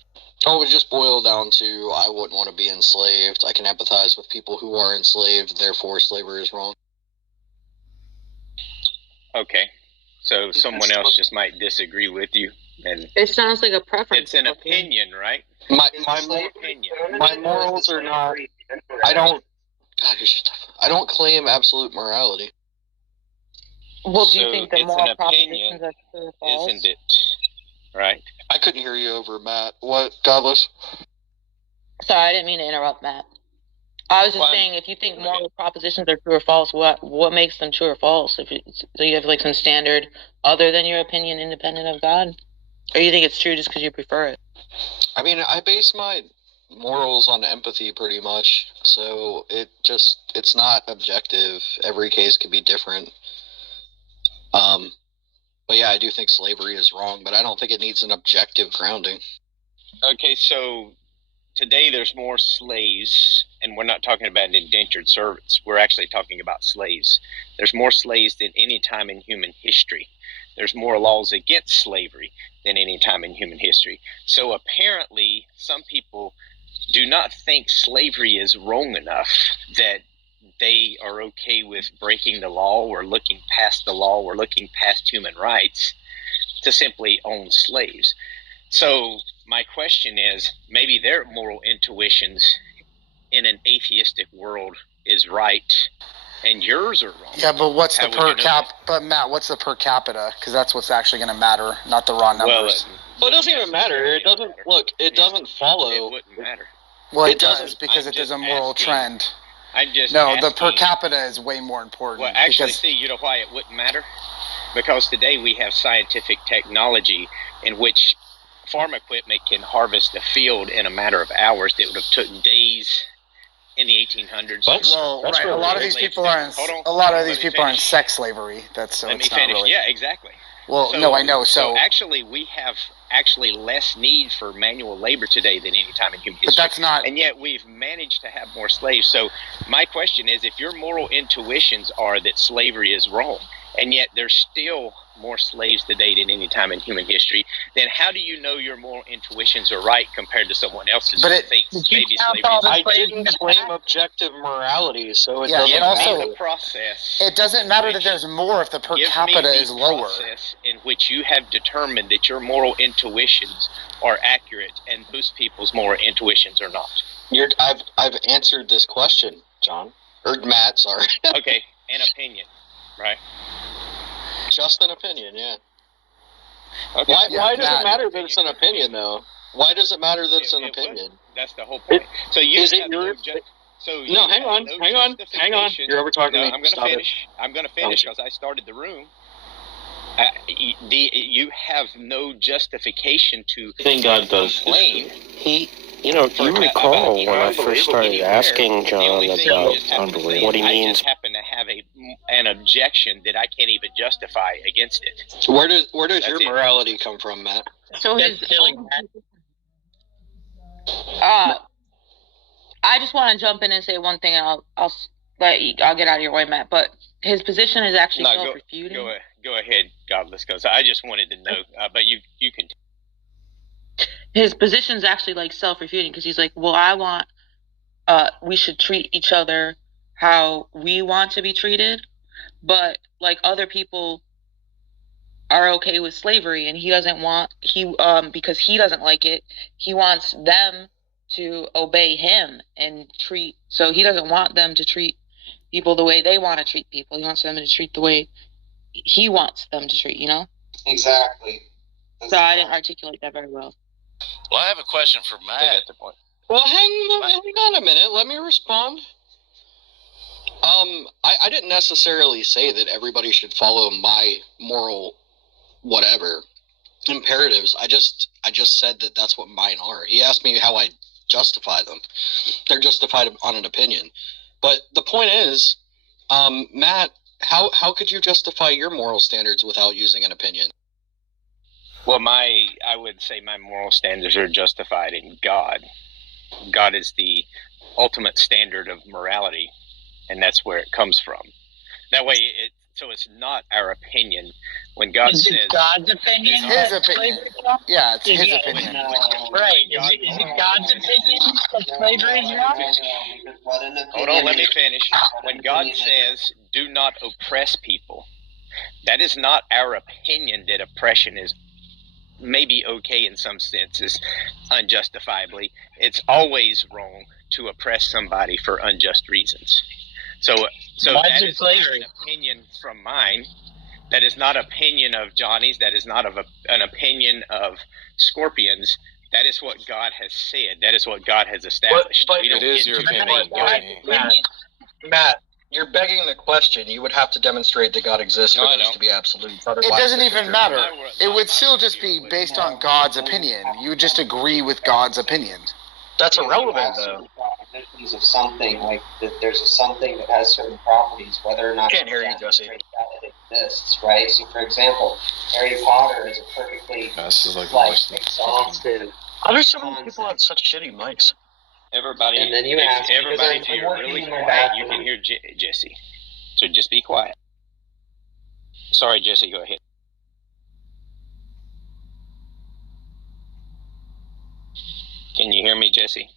Oh, it would just boil down to I wouldn't want to be enslaved. I can empathize with people who are enslaved, therefore slavery is wrong. Okay. So someone else just might disagree with you. And it sounds like a preference. It's an opinion, right? My morals are not... I don't claim absolute morality. Well, do you think the moral propositions are true or false? Isn't it? Right. I couldn't hear you over Matt. What, Godless? Sorry, I didn't mean to interrupt, Matt. I was just saying, if you think moral propositions are true or false, what makes them true or false? So you have like some standard other than your opinion, independent of God, or you think it's true just because you prefer it? I mean, I base my morals on empathy pretty much, so it's not objective. Every case could be different. But yeah, I do think slavery is wrong, but I don't think it needs an objective grounding. Okay, so today there's more slaves, and we're not talking about indentured servants. We're actually talking about slaves. There's more slaves than any time in human history. There's more laws against slavery than any time in human history. So apparently, some people do not think slavery is wrong enough that they are okay with breaking the law or looking past the law or looking past human rights to simply own slaves. So my question is, maybe their moral intuitions in an atheistic world is right and yours are wrong. Yeah, but what's the per cap? But Matt, what's the per capita? Because that's what's actually going to matter, not the raw numbers. Well, it doesn't even matter. It doesn't look. It doesn't follow. It wouldn't matter. Well, it does because there's a moral trend. The per capita is way more important. Well, actually, you know why it wouldn't matter? Because today we have scientific technology in which farm equipment can harvest a field in a matter of hours that would have took days in the 1800s. Well, right. A lot of these people are in sex slavery. Let me finish. Really... Yeah, exactly. Well, no, I know. So actually, we have less need for manual labor today than any time in human history. But that's not. And yet we've managed to have more slaves. So my question is, if your moral intuitions are that slavery is wrong, and yet there's still more slaves today than any time in human history, then how do you know your moral intuitions are right compared to someone else's who thinks maybe slavery is I didn't claim objective morality, so it doesn't matter. The process. It doesn't matter that there's more if the per capita is lower. Process in which you have determined that your moral intuitions are accurate and most people's moral intuitions are not. I've answered this question, John. Or Matt, sorry. Okay, an opinion, right? Just an opinion, yeah. Okay. Why does it matter that it's an opinion, though? Why does it matter that it's an opinion? That's the whole point. So you is it your... No, hang on. You're over talking me. I'm going to finish because I started the room. You have no justification to think God does. You recall when I first started asking John about unbelief, what he means. I just happen to have an objection that I can't even justify against it. Where does your morality come from, Matt? So just want to jump in and say one thing, and I'll get out of your way, Matt. But his position is actually self-refuting. Go ahead, Godless Goes. I just wanted to know, but you can. His position is actually like self-refuting because he's like, well, I want we should treat each other how we want to be treated, but like other people are okay with slavery, and he doesn't want because he doesn't like it. He wants them to obey him and treat. So he doesn't want them to treat people the way they want to treat people. He wants them to treat the way he wants them to treat. You know? Exactly. So I didn't articulate that very well. Well, I have a question for Matt. Well, hang on a minute. Let me respond. I didn't necessarily say that everybody should follow my moral whatever imperatives. I just said that that's what mine are. He asked me how I justify them. They're justified on an opinion. But the point is, Matt, how could you justify your moral standards without using an opinion? Well, I would say my moral standards are justified in God. God is the ultimate standard of morality, and that's where it comes from. That way, so it's not our opinion. When God says God's opinion, his opinion. Yeah, it's his opinion. Right? Is it God's opinion that slavery is wrong? Hold on, let me finish. When God says, "Do not oppress people," that is not our opinion that oppression is maybe okay in some senses, unjustifiably. It's always wrong to oppress somebody for unjust reasons. So that is not an opinion from mine. That is not opinion of Johnny's. That is not an opinion of Scorpion's. That is what God has said. That is what God has established. But it is your opinion. Matt, you're begging the question. You would have to demonstrate that God exists for those to be absolute. It doesn't even matter. It would still just be based on God's opinion. You would just agree with God's opinion. That's irrelevant, though. Propositions of something, like that there's a something that has certain properties, whether or not can't hear you, Jesse. That exists, right? So, for example, Harry Potter is a perfectly exhaustive. How do so many people have such shitty mics? Everybody, and then you if everybody to you're really quiet, you can hear Jesse. So just be quiet. Sorry, Jesse, go ahead. Can you hear me, Jesse?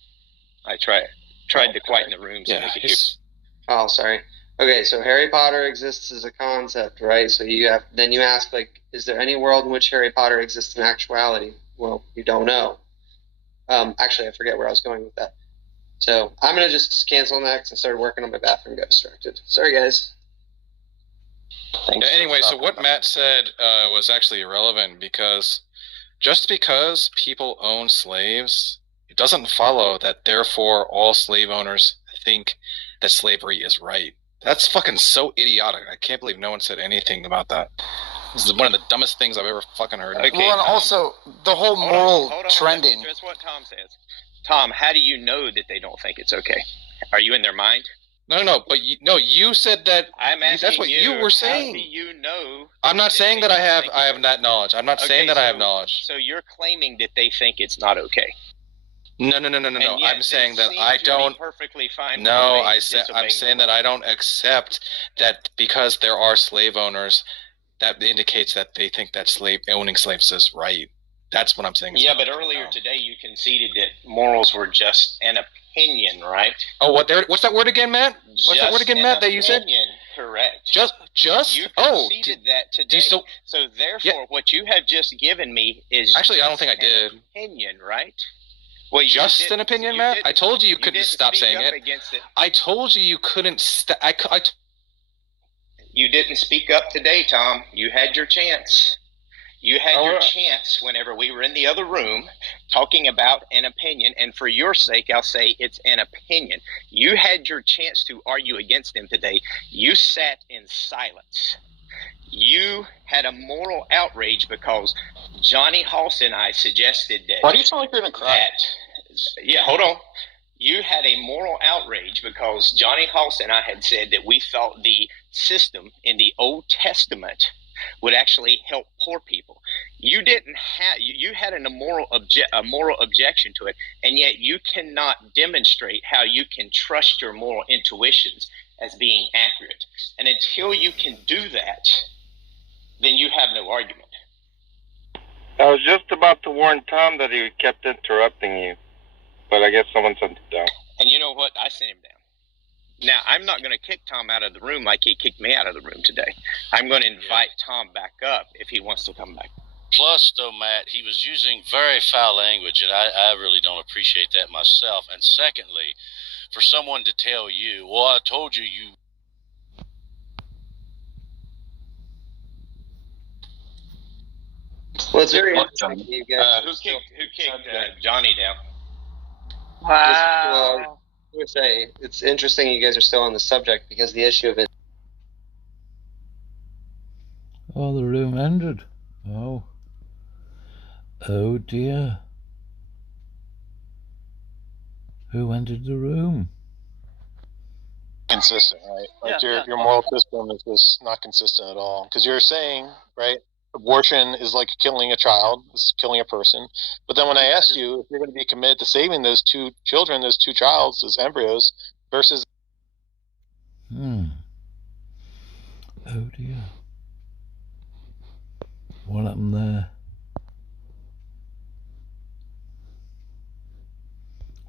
I tried to quieten the room so they could hear. Oh, sorry. Okay, so Harry Potter exists as a concept, right? So you ask, like, is there any world in which Harry Potter exists in actuality? Well, you don't know. Actually, I forget where I was going with that. So I'm going to just cancel next and start working on my bathroom. Got distracted. Sorry, guys. Anyway, so what Matt said was actually irrelevant because just because people own slaves, it doesn't follow that therefore all slave owners think that slavery is right. That's fucking so idiotic. I can't believe no one said anything about that. This is one of the dumbest things I've ever fucking heard. Okay, well, and also the whole moral trending. That's what Tom says. Tom, how do you know that they don't think it's okay? Are you in their mind? No, but you said that. I'm asking that's what you were saying. How do you know? I'm not saying that I have that knowledge. I'm not saying that I have knowledge. So you're claiming that they think it's not okay. No. I'm saying that I don't. Perfectly fine. No, I'm saying that I don't accept that because there are slave owners. That indicates that they think that owning slaves is right. That's what I'm saying. Yeah, but earlier today you conceded that morals were just an opinion, right? Oh, what's that word again, Matt? What's that word again, Matt? That you said? Correct. Just. You conceded that today. So therefore, what you have just given me is actually I don't think I did. Opinion, right? Well, just an opinion, Matt. I told you couldn't stop saying it. I told you couldn't stop. You didn't speak up today, Tom. You had your chance. You had your chance whenever we were in the other room talking about an opinion, and for your sake, I'll say it's an opinion. You had your chance to argue against them today. You sat in silence. You had a moral outrage because Johnny Hoss and I suggested that. Why do you sound like you're going to cry? Yeah, hold on. You had a moral outrage because Johnny Hoss and I had said that we thought the system in the Old Testament would actually help poor people. You didn't have, you had a moral objection to it, and yet you cannot demonstrate how you can trust your moral intuitions as being accurate. And until you can do that, then you have no argument. I was just about to warn Tom that he kept interrupting you, but I guess someone sent him down. And you know what? I sent him down. Now, I'm not going to kick Tom out of the room like he kicked me out of the room today. I'm going to invite Tom back up if he wants to come back. Plus, though, Matt, he was using very foul language, and I really don't appreciate that myself. And secondly, for someone to tell you, well, I told you, Well, it's very interesting. You guys who kicked Johnny down? Wow. I would say it's interesting you guys are still on the subject because the issue of it. Oh, the room ended. Oh. Oh dear. Who entered the room? Consistent, right? Like your moral system is just not consistent at all. Because you're saying, right, abortion is like killing a child, it's killing a person. But then when I asked you if you're going to be committed to saving those two children, those two childs, those embryos, versus... Oh dear. What happened there?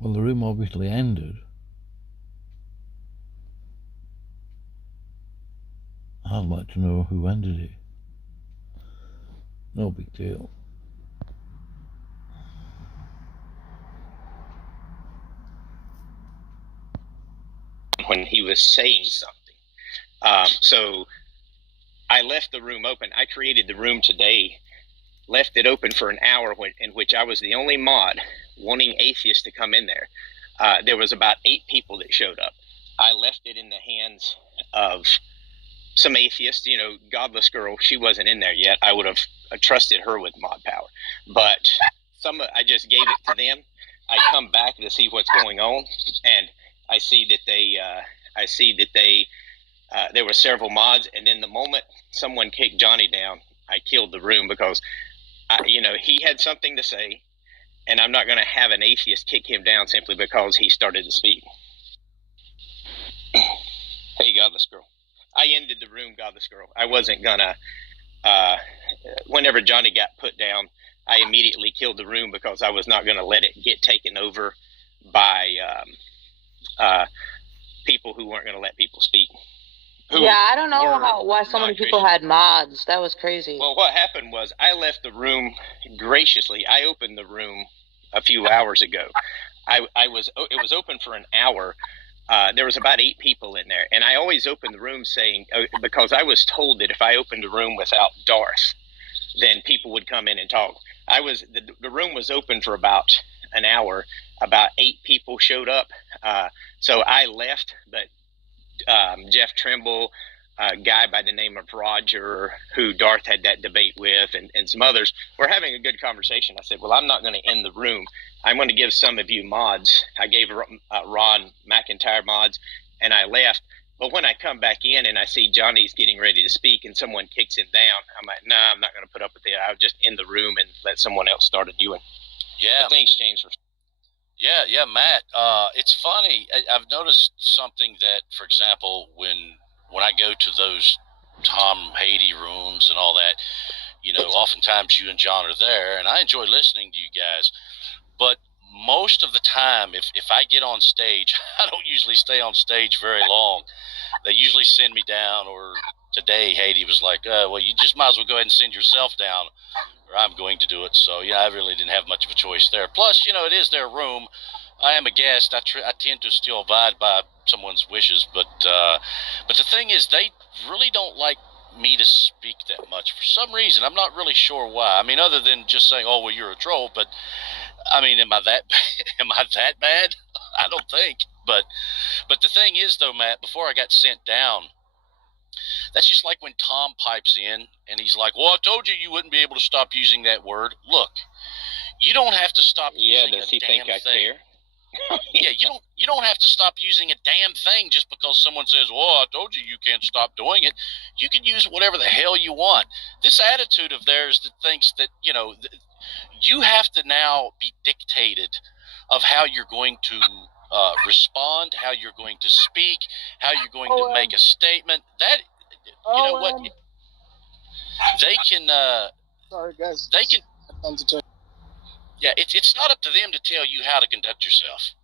Well, the room obviously ended. I'd like to know who ended it. No big deal. When he was saying something. So I left the room open. I created the room today, left it open for an hour in which I was the only mod wanting atheists to come in there. There was about 8 people that showed up. I left it in the hands of some atheists, you know, Godless Girl. She wasn't in there yet. I would have trusted her with mod power. But I just gave it to them. I come back to see what's going on, and I see that there were several mods, and then the moment someone kicked Johnny down, I killed the room because, he had something to say, and I'm not going to have an atheist kick him down simply because he started to speak. Hey, Godless Girl. I ended the room, Godless Girl. I wasn't going to, whenever Johnny got put down, I immediately killed the room because I was not going to let it get taken over by people who weren't going to let people speak. I don't know why so many people had mods. That was crazy. Well, what happened was I left the room graciously. I opened the room a few hours ago. It was open for an hour. There was about 8 people in there, and I always open the room saying because I was told that if I opened the room without Darth, then people would come in and talk. The room was open for about an hour. About 8 people showed up, so I left. But Jeff Trimble, a guy by the name of Roger, who Darth had that debate with, and some others, were having a good conversation. I said, well, I'm not going to end the room. I'm going to give some of you mods. I gave Ron McIntyre mods, and I left. But when I come back in and I see Johnny's getting ready to speak and someone kicks him down, I'm like, nah, I'm not going to put up with it. I'll just end the room and let someone else start it doing. Yeah. But things change for. Yeah, Matt. It's funny. I've noticed something that, for example, when I go to those Tom Haiti rooms and all that, oftentimes you and John are there, and I enjoy listening to you guys. But most of the time, if I get on stage, I don't usually stay on stage very long. They usually send me down, or today Haiti was like, well, you just might as well go ahead and send yourself down, or I'm going to do it. So, I really didn't have much of a choice there. Plus, it is their room. I am a guest. I tend to still abide by someone's wishes. But the thing is, they really don't like me to speak that much for some reason. I'm not really sure why. I mean, other than just saying, oh, well, you're a troll. But, I mean, am I that bad? I don't think. But the thing is, though, Matt, before I got sent down, that's just like when Tom pipes in and he's like, well, I told you wouldn't be able to stop using that word. Look, you don't have to stop using does a he damn think I thing. care? Yeah, you don't have to stop using a damn thing just because someone says, "Oh, I told you you can't stop doing it." You can use whatever the hell you want. This attitude of theirs that thinks that you have to now be dictated of how you're going to respond, how you're going to speak, how you're going to make a statement. That what they can. Sorry, guys. They can. Yeah, it's not up to them to tell you how to conduct yourself.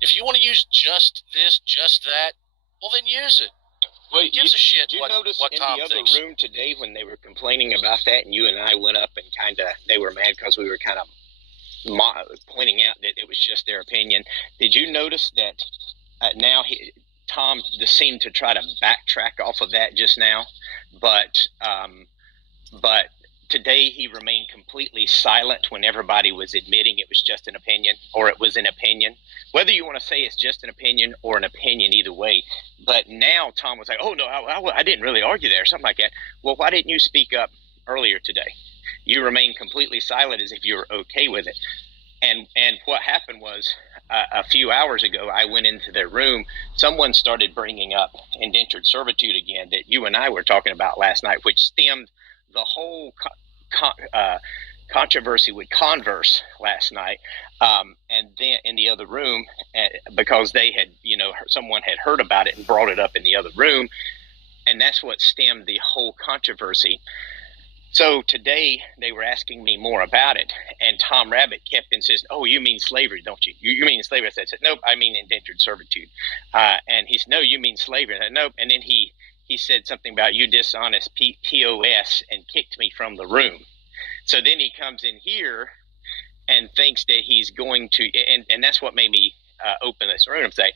If you want to use just this, just that, well, then use it. Well, Who gives a shit did you what notice in Tom the other thinks? room today when they were complaining about that, and you and I went up and they were mad because we were kind of pointing out that it was just their opinion. Did you notice that now Tom seemed to try to backtrack off of that just now, but today he remained completely silent when everybody was admitting it was just an opinion, or it was an opinion. Whether you want to say it's just an opinion or an opinion, either way. But now Tom was like, "Oh no, I didn't really argue there," something like that. Well, why didn't you speak up earlier today? You remained completely silent as if you were okay with it. And what happened was a few hours ago, I went into their room. Someone started bringing up indentured servitude again that you and I were talking about last night, which stemmed the whole controversy with Converse last night, and then in the other room, because they had, someone had heard about it and brought it up in the other room, and that's what stemmed the whole controversy. So today they were asking me more about it, and Tom Rabbit kept insisting, "Oh, you mean slavery, don't you? You mean slavery?" I said, "Nope, I mean indentured servitude." And he said, "No, you mean slavery." I said, "Nope." And then he said something about "you dishonest POS" and kicked me from the room. So then he comes in here and thinks that he's going to, and that's what made me open this room and say,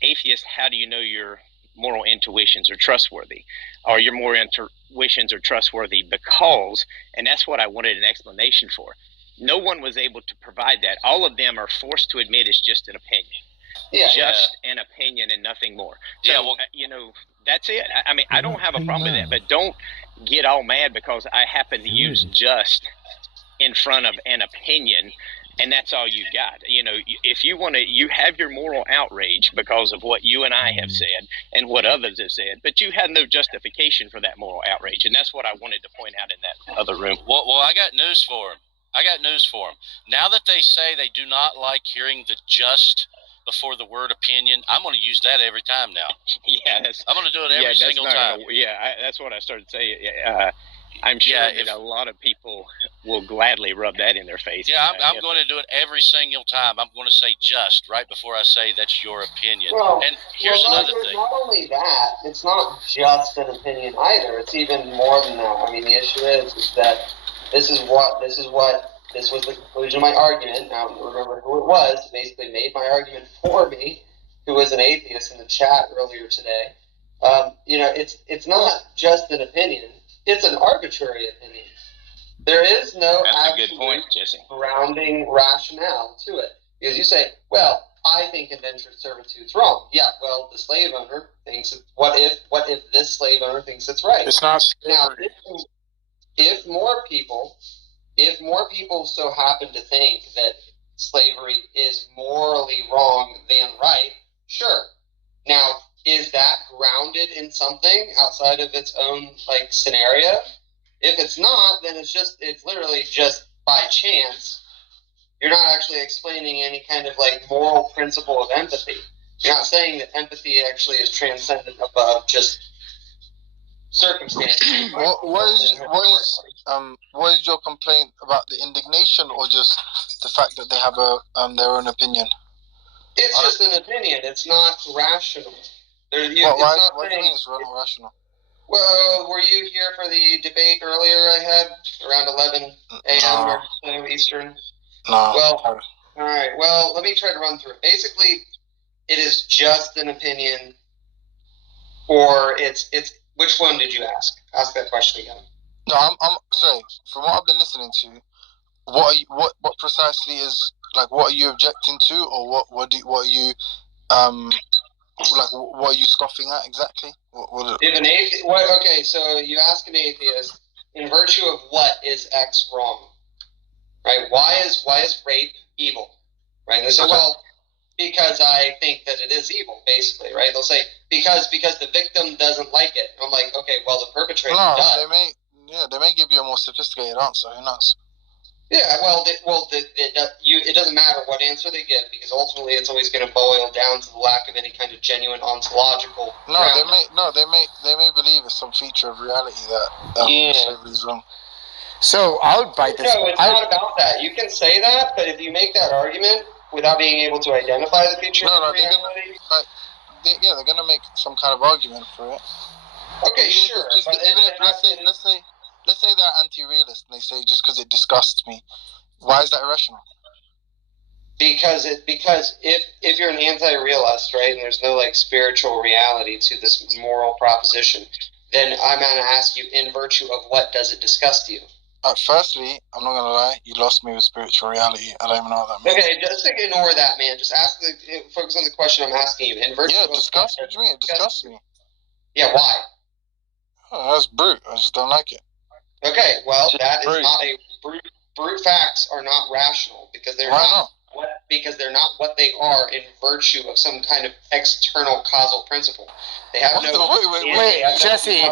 "Atheist, how do you know your moral intuitions are trustworthy? Or your moral intuitions are trustworthy because," and that's what I wanted an explanation for. No one was able to provide that. All of them are forced to admit it's just an opinion. Yeah. Just an opinion and nothing more. So, yeah, well, that's it. I mean, I don't have a problem with that, but don't get all mad because I happen to use just in front of an opinion, and that's all you got. If you want to, you have your moral outrage because of what you and I have said and what others have said, but you have no justification for that moral outrage, and that's what I wanted to point out in that other room. Well, I got news for him. Now that they say they do not like hearing the just before the word opinion, I'm going to use that every time now. Yeah, I'm going to do it every single time. That's what I started saying. I'm sure that a lot of people will gladly rub that in their face. Yeah, I'm going to do it every single time. I'm going to say just right before I say that's your opinion. Well, and here's another thing. Not only that, it's not just an opinion either. It's even more than that. I mean, the issue is that this was the conclusion of my argument. Now, remember who it was. Basically made my argument for me, who was an atheist in the chat earlier today. It's not just an opinion. It's an arbitrary opinion. There is no absolute grounding rationale to it. Because you say, well, I think indentured servitude's wrong. Yeah, well, the slave owner thinks it, what if this slave owner thinks it's right? It's not slavery. Now, if more people so happen to think that slavery is morally wrong than right, sure. Now, is that grounded in something outside of its own scenario? If it's not, then it's literally just by chance. You're not actually explaining any kind of moral principle of empathy. You're not saying that empathy actually is transcendent above just circumstances. What is your complaint about the indignation, or just the fact that they have their own opinion? It's just an opinion. It's not rational. Why do you mean it's rational? Well, were you here for the debate earlier I had around 11 a.m. or so Eastern? No. Well, all right. Well, let me try to run through it. Basically, it is just an opinion, or it's. Which one did you ask? Ask that question again. No, I'm sorry. From what I've been listening to, what precisely is what are you objecting to, or what are you what are you scoffing at exactly? If an atheist, okay, so you ask an atheist, in virtue of what is X wrong? Right? Why is rape evil? right? And they say, well, because I think that it is evil, basically, right? They'll say, because the victim doesn't like it. And I'm like, okay, well, the perpetrator does. They may give you a more sophisticated answer. Who knows? Yeah, well, it doesn't matter what answer they give, because ultimately it's always going to boil down to the lack of any kind of genuine ontological. They may believe it's some feature of reality that slavery is wrong. So I would bite this. No, it's not about that. You can say that, but if you make that argument without being able to identify the feature of reality, they're gonna make some kind of argument for it. Okay, sure. Let's say they're anti-realist and they say just because it disgusts me. Why is that irrational? Because if you're an anti-realist, right, and there's no like spiritual reality to this moral proposition, then I'm going to ask you, in virtue of what does it disgust you? Firstly, I'm not gonna lie, you lost me with spiritual reality. I don't even know what that means. Okay, just ignore that, man. Just focus on the question I'm asking you. In virtue of disgust. What do you mean? It disgusts me. Yeah, why? Oh, that's brute. I just don't like it. Okay, well, that is not a brute facts are not rational because they're not what they are in virtue of some kind of external causal principle. They have Wait, Jesse.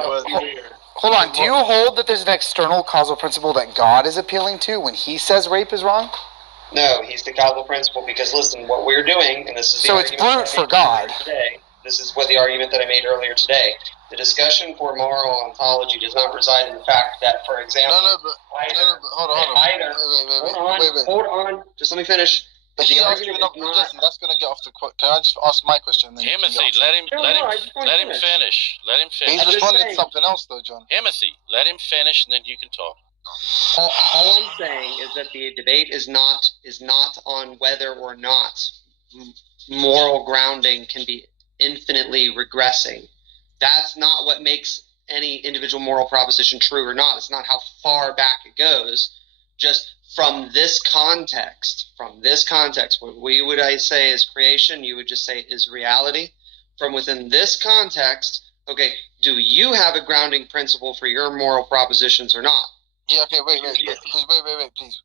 Hold on. Do you hold that there's an external causal principle that God is appealing to when he says rape is wrong? No, he's the causal principle because, listen, what we're doing, and this is the so it's brute for God. Today, this is what the argument that I made earlier today. The discussion for moral ontology does not reside in the fact that, for example, hold on, just let me finish. But Jesse, that's going to get off the quote. Can I just ask my question? Then Timothy, let him finish. Let him finish. He's responding to something else, though, John. Timothy, let him finish, and then you can talk. All I'm saying is that the debate is not on whether or not moral grounding can be infinitely regressing. That's not what makes any individual moral proposition true or not. It's not how far back it goes. Just from this context, what we would say is creation, you would just say is reality. From within this context, okay, do you have a grounding principle for your moral propositions or not? Yeah, okay, wait, please.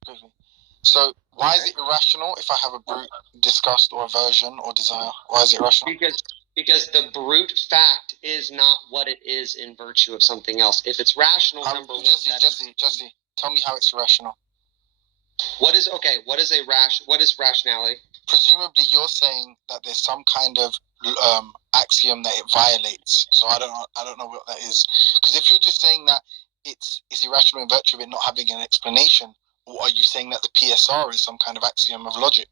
So, why is it irrational if I have a brute disgust or aversion or desire? Why is it irrational? Because the brute fact is not what it is in virtue of something else. If it's rational, Jesse, tell me how it's irrational. What is rationality? Presumably, you're saying that there's some kind of axiom that it violates. So I don't know what that is. Because if you're just saying that it's irrational in virtue of it not having an explanation, or are you saying that the PSR is some kind of axiom of logic?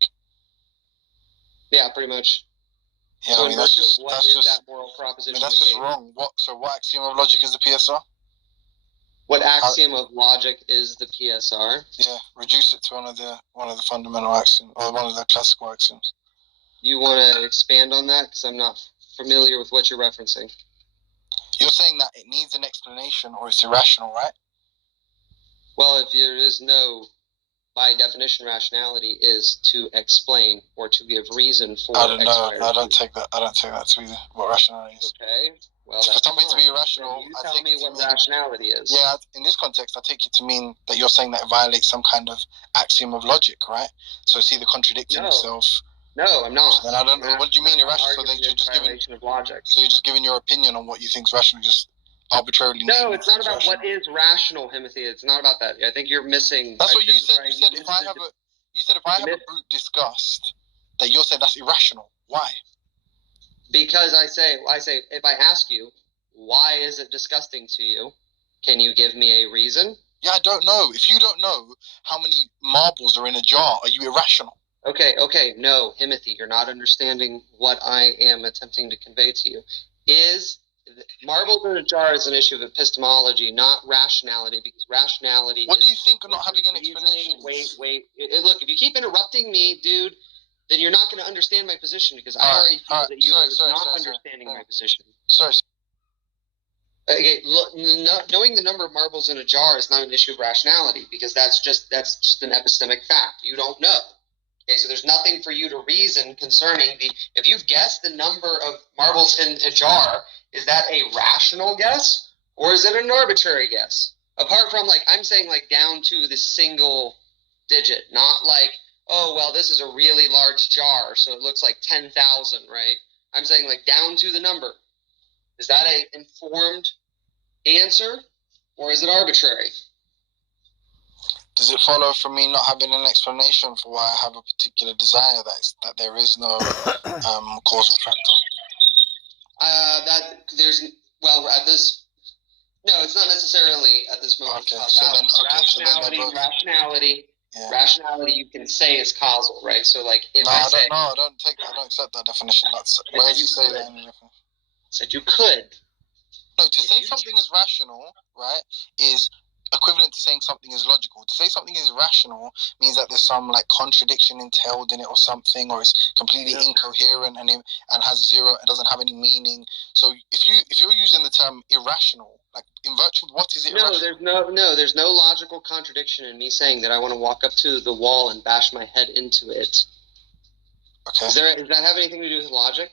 Yeah, pretty much. Yeah, so I mean, that's just that moral proposition? I mean, that's just wrong. What axiom of logic is the PSR? What axiom of logic is the PSR? Yeah, reduce it to one of the fundamental axioms, or one of the classical axioms. You want to expand on that? Because I'm not familiar with what you're referencing. You're saying that it needs an explanation or it's irrational, right? Well, if there is no, by definition, rationality is to explain or to give reason for. I don't know. I don't take that to be what rationality is. Okay. Well, for something to be irrational, you tell me what rationality is. Yeah, in this context, I take it to mean that you're saying that it violates some kind of axiom of logic, right? So it's either contradicting itself. No, I'm not. Then I don't know. What do you mean irrational? So you're just giving of logic. So you're just giving your opinion on what you think is rational, just arbitrarily. No, it's not about what is rational, Timothy. It's not about that. I think you're missing. That's what you said. You said if I have a brute disgust, that you're saying that's irrational. Why? Because I say, if I ask you, why is it disgusting to you? Can you give me a reason? Yeah, I don't know. If you don't know how many marbles are in a jar, are you irrational? Okay, no, Timothy, you're not understanding what I am attempting to convey to you. Marbles in a jar is an issue of epistemology, not rationality, because rationality. What do you think of not having an explanation? Wait. Look, if you keep interrupting me, dude, then you're not going to understand my position, because I already feel that you're not understanding my position. Sorry. Okay, look, knowing the number of marbles in a jar is not an issue of rationality, because that's just an epistemic fact. You don't know. Okay, so there's nothing for you to reason concerning if you've guessed the number of marbles in a jar, is that a rational guess or is it an arbitrary guess? Apart from I'm saying down to the single digit, not oh, well, this is a really large jar, so it looks like 10,000, right? I'm saying like down to the number. Is that an informed answer, or is it arbitrary? Does it follow from me not having an explanation for why I have a particular desire that there is no causal factor? No, it's not necessarily at this moment. Okay, Rationality, you can say is causal, right? So, like, if I don't accept that definition. Where does it say that? Said you could. No, to say something is rational, right, is equivalent to saying something is logical. To say something is rational means that there's some like contradiction entailed in it or something, or it's completely incoherent and has zero, it doesn't have any meaning. So if you're using the term irrational, like in virtue of what is it? There's no logical contradiction in me saying that I want to walk up to the wall and bash my head into it. Okay. Does that have anything to do with logic?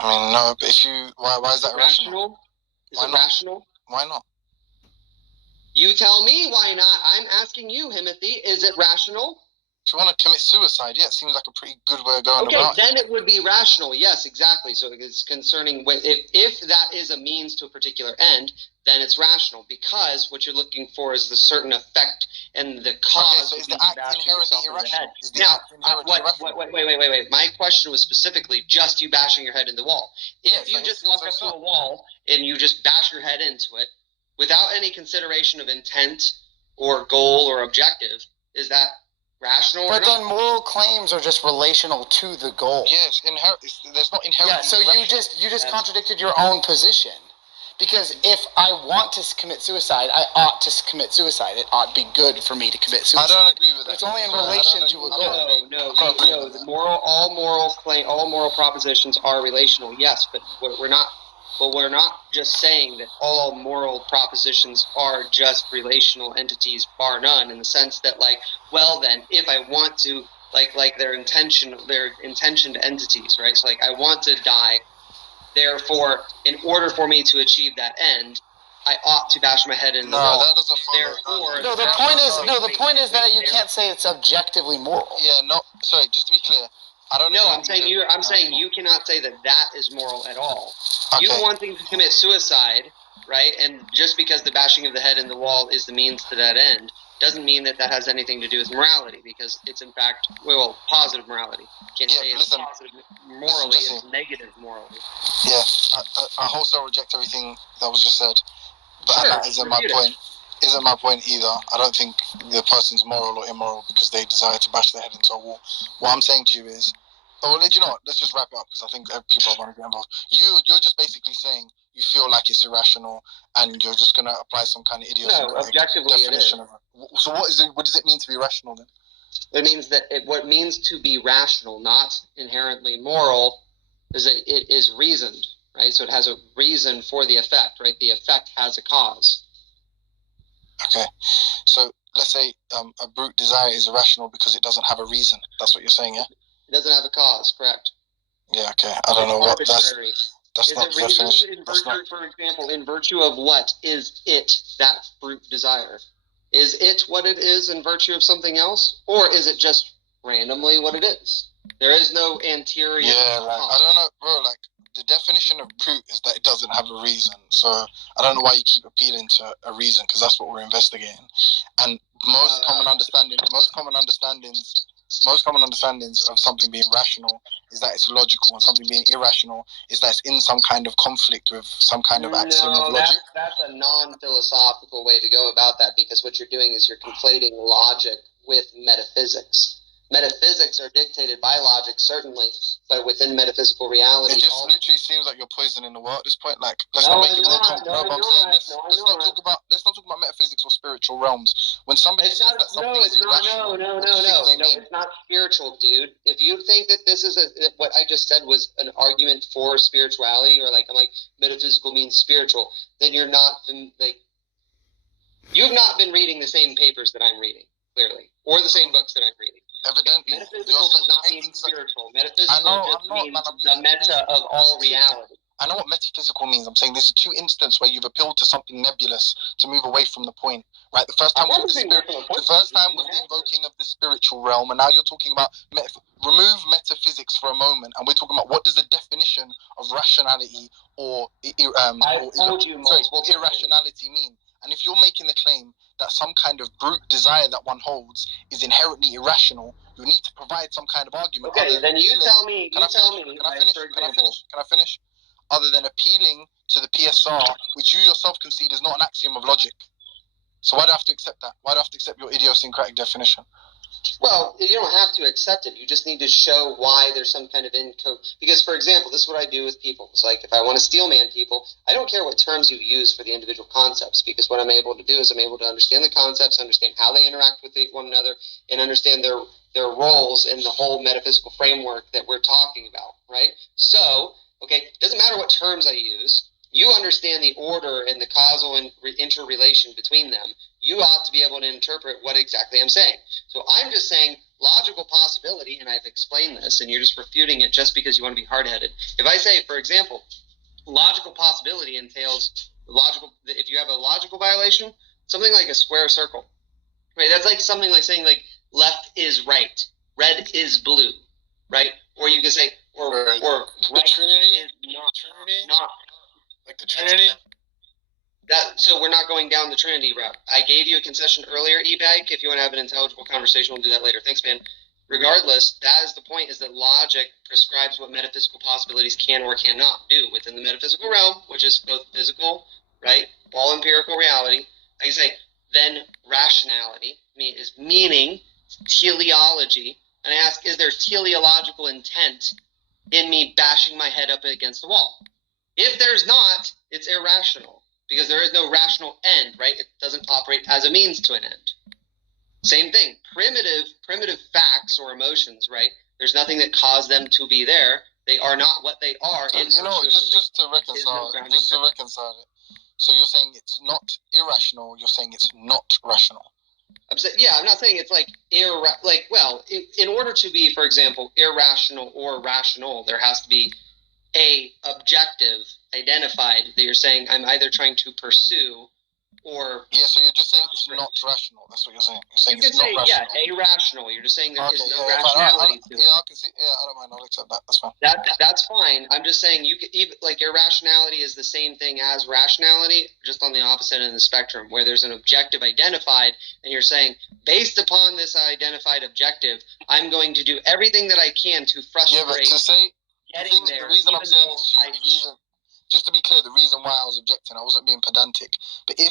I mean, no, but why is that rational? Is it rational? Why not? You tell me why not. I'm asking you, Himothy, is it rational? If you want to commit suicide, yeah, it seems like a pretty good way of going about it. Okay, then it would be rational. Yes, exactly. So it's concerning if that is a means to a particular end, then it's rational, because what you're looking for is the certain effect and the cause. Okay, so is the act inherently irrational? Wait. My question was specifically just you bashing your head in the wall. If you just walk up to a wall and you just bash your head into it, without any consideration of intent or goal or objective, is that rational? But then moral claims are just relational to the goal. Yes, there's not inherent. Yeah, so you just contradicted your own position. Because if I want to commit suicide, I ought to commit suicide. It ought to be good for me to commit suicide. I don't agree with that. But it's only in relation to a goal. No. All moral propositions are relational. Yes, but we're not just saying that all moral propositions are just relational entities, bar none, in the sense that, like, well, then, if I want to, like they're intentioned entities, right? So, like, I want to die, therefore, in order for me to achieve that end, I ought to bash my head in the wall. No, that doesn't follow. The point is that you can't say it's objectively moral. Yeah, no, sorry, just to be clear. I'm saying you cannot say that is moral at all. Okay. You wanting to commit suicide, right? And just because the bashing of the head in the wall is the means to that end, doesn't mean that has anything to do with morality, because it's in fact, positive morality. Can't say it's positive morally, it's negative morally. Yeah, I wholesale reject everything that was just said, but that isn't my point. Isn't my point either. I don't think the person's moral or immoral because they desire to bash their head into a wall. What I'm saying to you is, you know what? Let's just wrap it up, because I think people are going to get involved. You're just basically saying you feel like it's irrational, and you're just going to apply some kind of idiosyncratic definition of it. So what does it mean to be rational then? It means that what it means to be rational, not inherently moral, is that it is reasoned, right? So it has a reason for the effect, right? The effect has a cause. Okay, so let's say a brute desire is irrational because it doesn't have a reason. That's what you're saying, yeah? It doesn't have a cause, correct? Yeah, okay. I don't know what that's not the definition. For example, in virtue of what is it that brute desire? Is it what it is in virtue of something else, or is it just randomly what it is? There is no anterior. Yeah, I don't know, bro. Like, the definition of brute is that it doesn't have a reason. So I don't know why you keep appealing to a reason, because that's what we're investigating. And most common understandings of something being rational is that it's logical, and something being irrational is that it's in some kind of conflict with some kind of axiom of logic. That's a non-philosophical way to go about that, because what you're doing is you're conflating logic with metaphysics. Metaphysics are dictated by logic, certainly, but within metaphysical reality. It just literally seems like you're poisoning the world at this point. Like, let's not make it more complicated. Let's not talk about metaphysics or spiritual realms. When somebody says that something is irrational, no, it's not spiritual, dude. If you think that this is what I just said was an argument for spirituality, or like metaphysical means spiritual, then you're not you've not been reading the same papers that I'm reading, clearly, or the same books that I'm reading. Evidently. Metaphysical does not mean spiritual. Metaphysical just means the meta of all reality. I know what metaphysical means. I'm saying there's two instances where you've appealed to something nebulous to move away from the point, right? The first time was with the spirit. The first time was the invoking of the spiritual realm, and now you're talking about remove metaphysics for a moment, and we're talking about what does the definition of rationality or irrationality mean? And if you're making the claim that some kind of brute desire that one holds is inherently irrational, you need to provide some kind of argument. Okay, then you tell me. Can I finish? Other than appealing to the PSR, which you yourself concede is not an axiom of logic. So why do I have to accept that? Why do I have to accept your idiosyncratic definition? Well, you don't have to accept it. You just need to show why there's some kind of because, for example, this is what I do with people. It's like if I want to steel man people, I don't care what terms you use for the individual concepts, because what I'm able to do is I'm able to understand the concepts, understand how they interact with one another, and understand their roles in the whole metaphysical framework that we're talking about, right? So, okay, it doesn't matter what terms I use. You understand the order and the causal and interrelation between them. You ought to be able to interpret what exactly I'm saying. So I'm just saying logical possibility, and I've explained this, and you're just refuting it just because you want to be hard-headed. If I say, for example, logical possibility entails if you have a logical violation, something like a square circle, right? That's like something like saying like left is right, red is blue, right? Or you can say, or right Trinity is not. Like the Trinity? So we're not going down the Trinity route. I gave you a concession earlier, E-Bag. If you want to have an intelligible conversation, we'll do that later. Thanks, man. Regardless, that is the point, is that logic prescribes what metaphysical possibilities can or cannot do within the metaphysical realm, which is both physical, right, all empirical reality. I can say, then rationality is meaning, teleology. And I ask, is there teleological intent in me bashing my head up against the wall? If there's not, it's irrational, because there is no rational end, right? It doesn't operate as a means to an end. Same thing, primitive facts or emotions, right? There's nothing that caused them to be there. They are not what they are. Just to reconcile it. So you're saying it's not irrational. You're saying it's not rational. I'm not saying it's like in order to be, for example, irrational or rational, there has to be a objective identified that you're saying I'm either trying to pursue or... Yeah, so you're just saying it's not rational. That's what you're saying. You're saying it's not rational. Yeah, irrational. You're just saying there is no rationality to it. Yeah, I can see. Yeah, I don't mind. I'll accept that. That's fine. That's fine. I'm just saying you could even irrationality is the same thing as rationality, just on the opposite end of the spectrum, where there's an objective identified, and you're saying based upon this identified objective, I'm going to do everything that I can to frustrate. Yeah, but to say the reason I'm saying this to you, just to be clear, the reason why I was objecting, I wasn't being pedantic. But if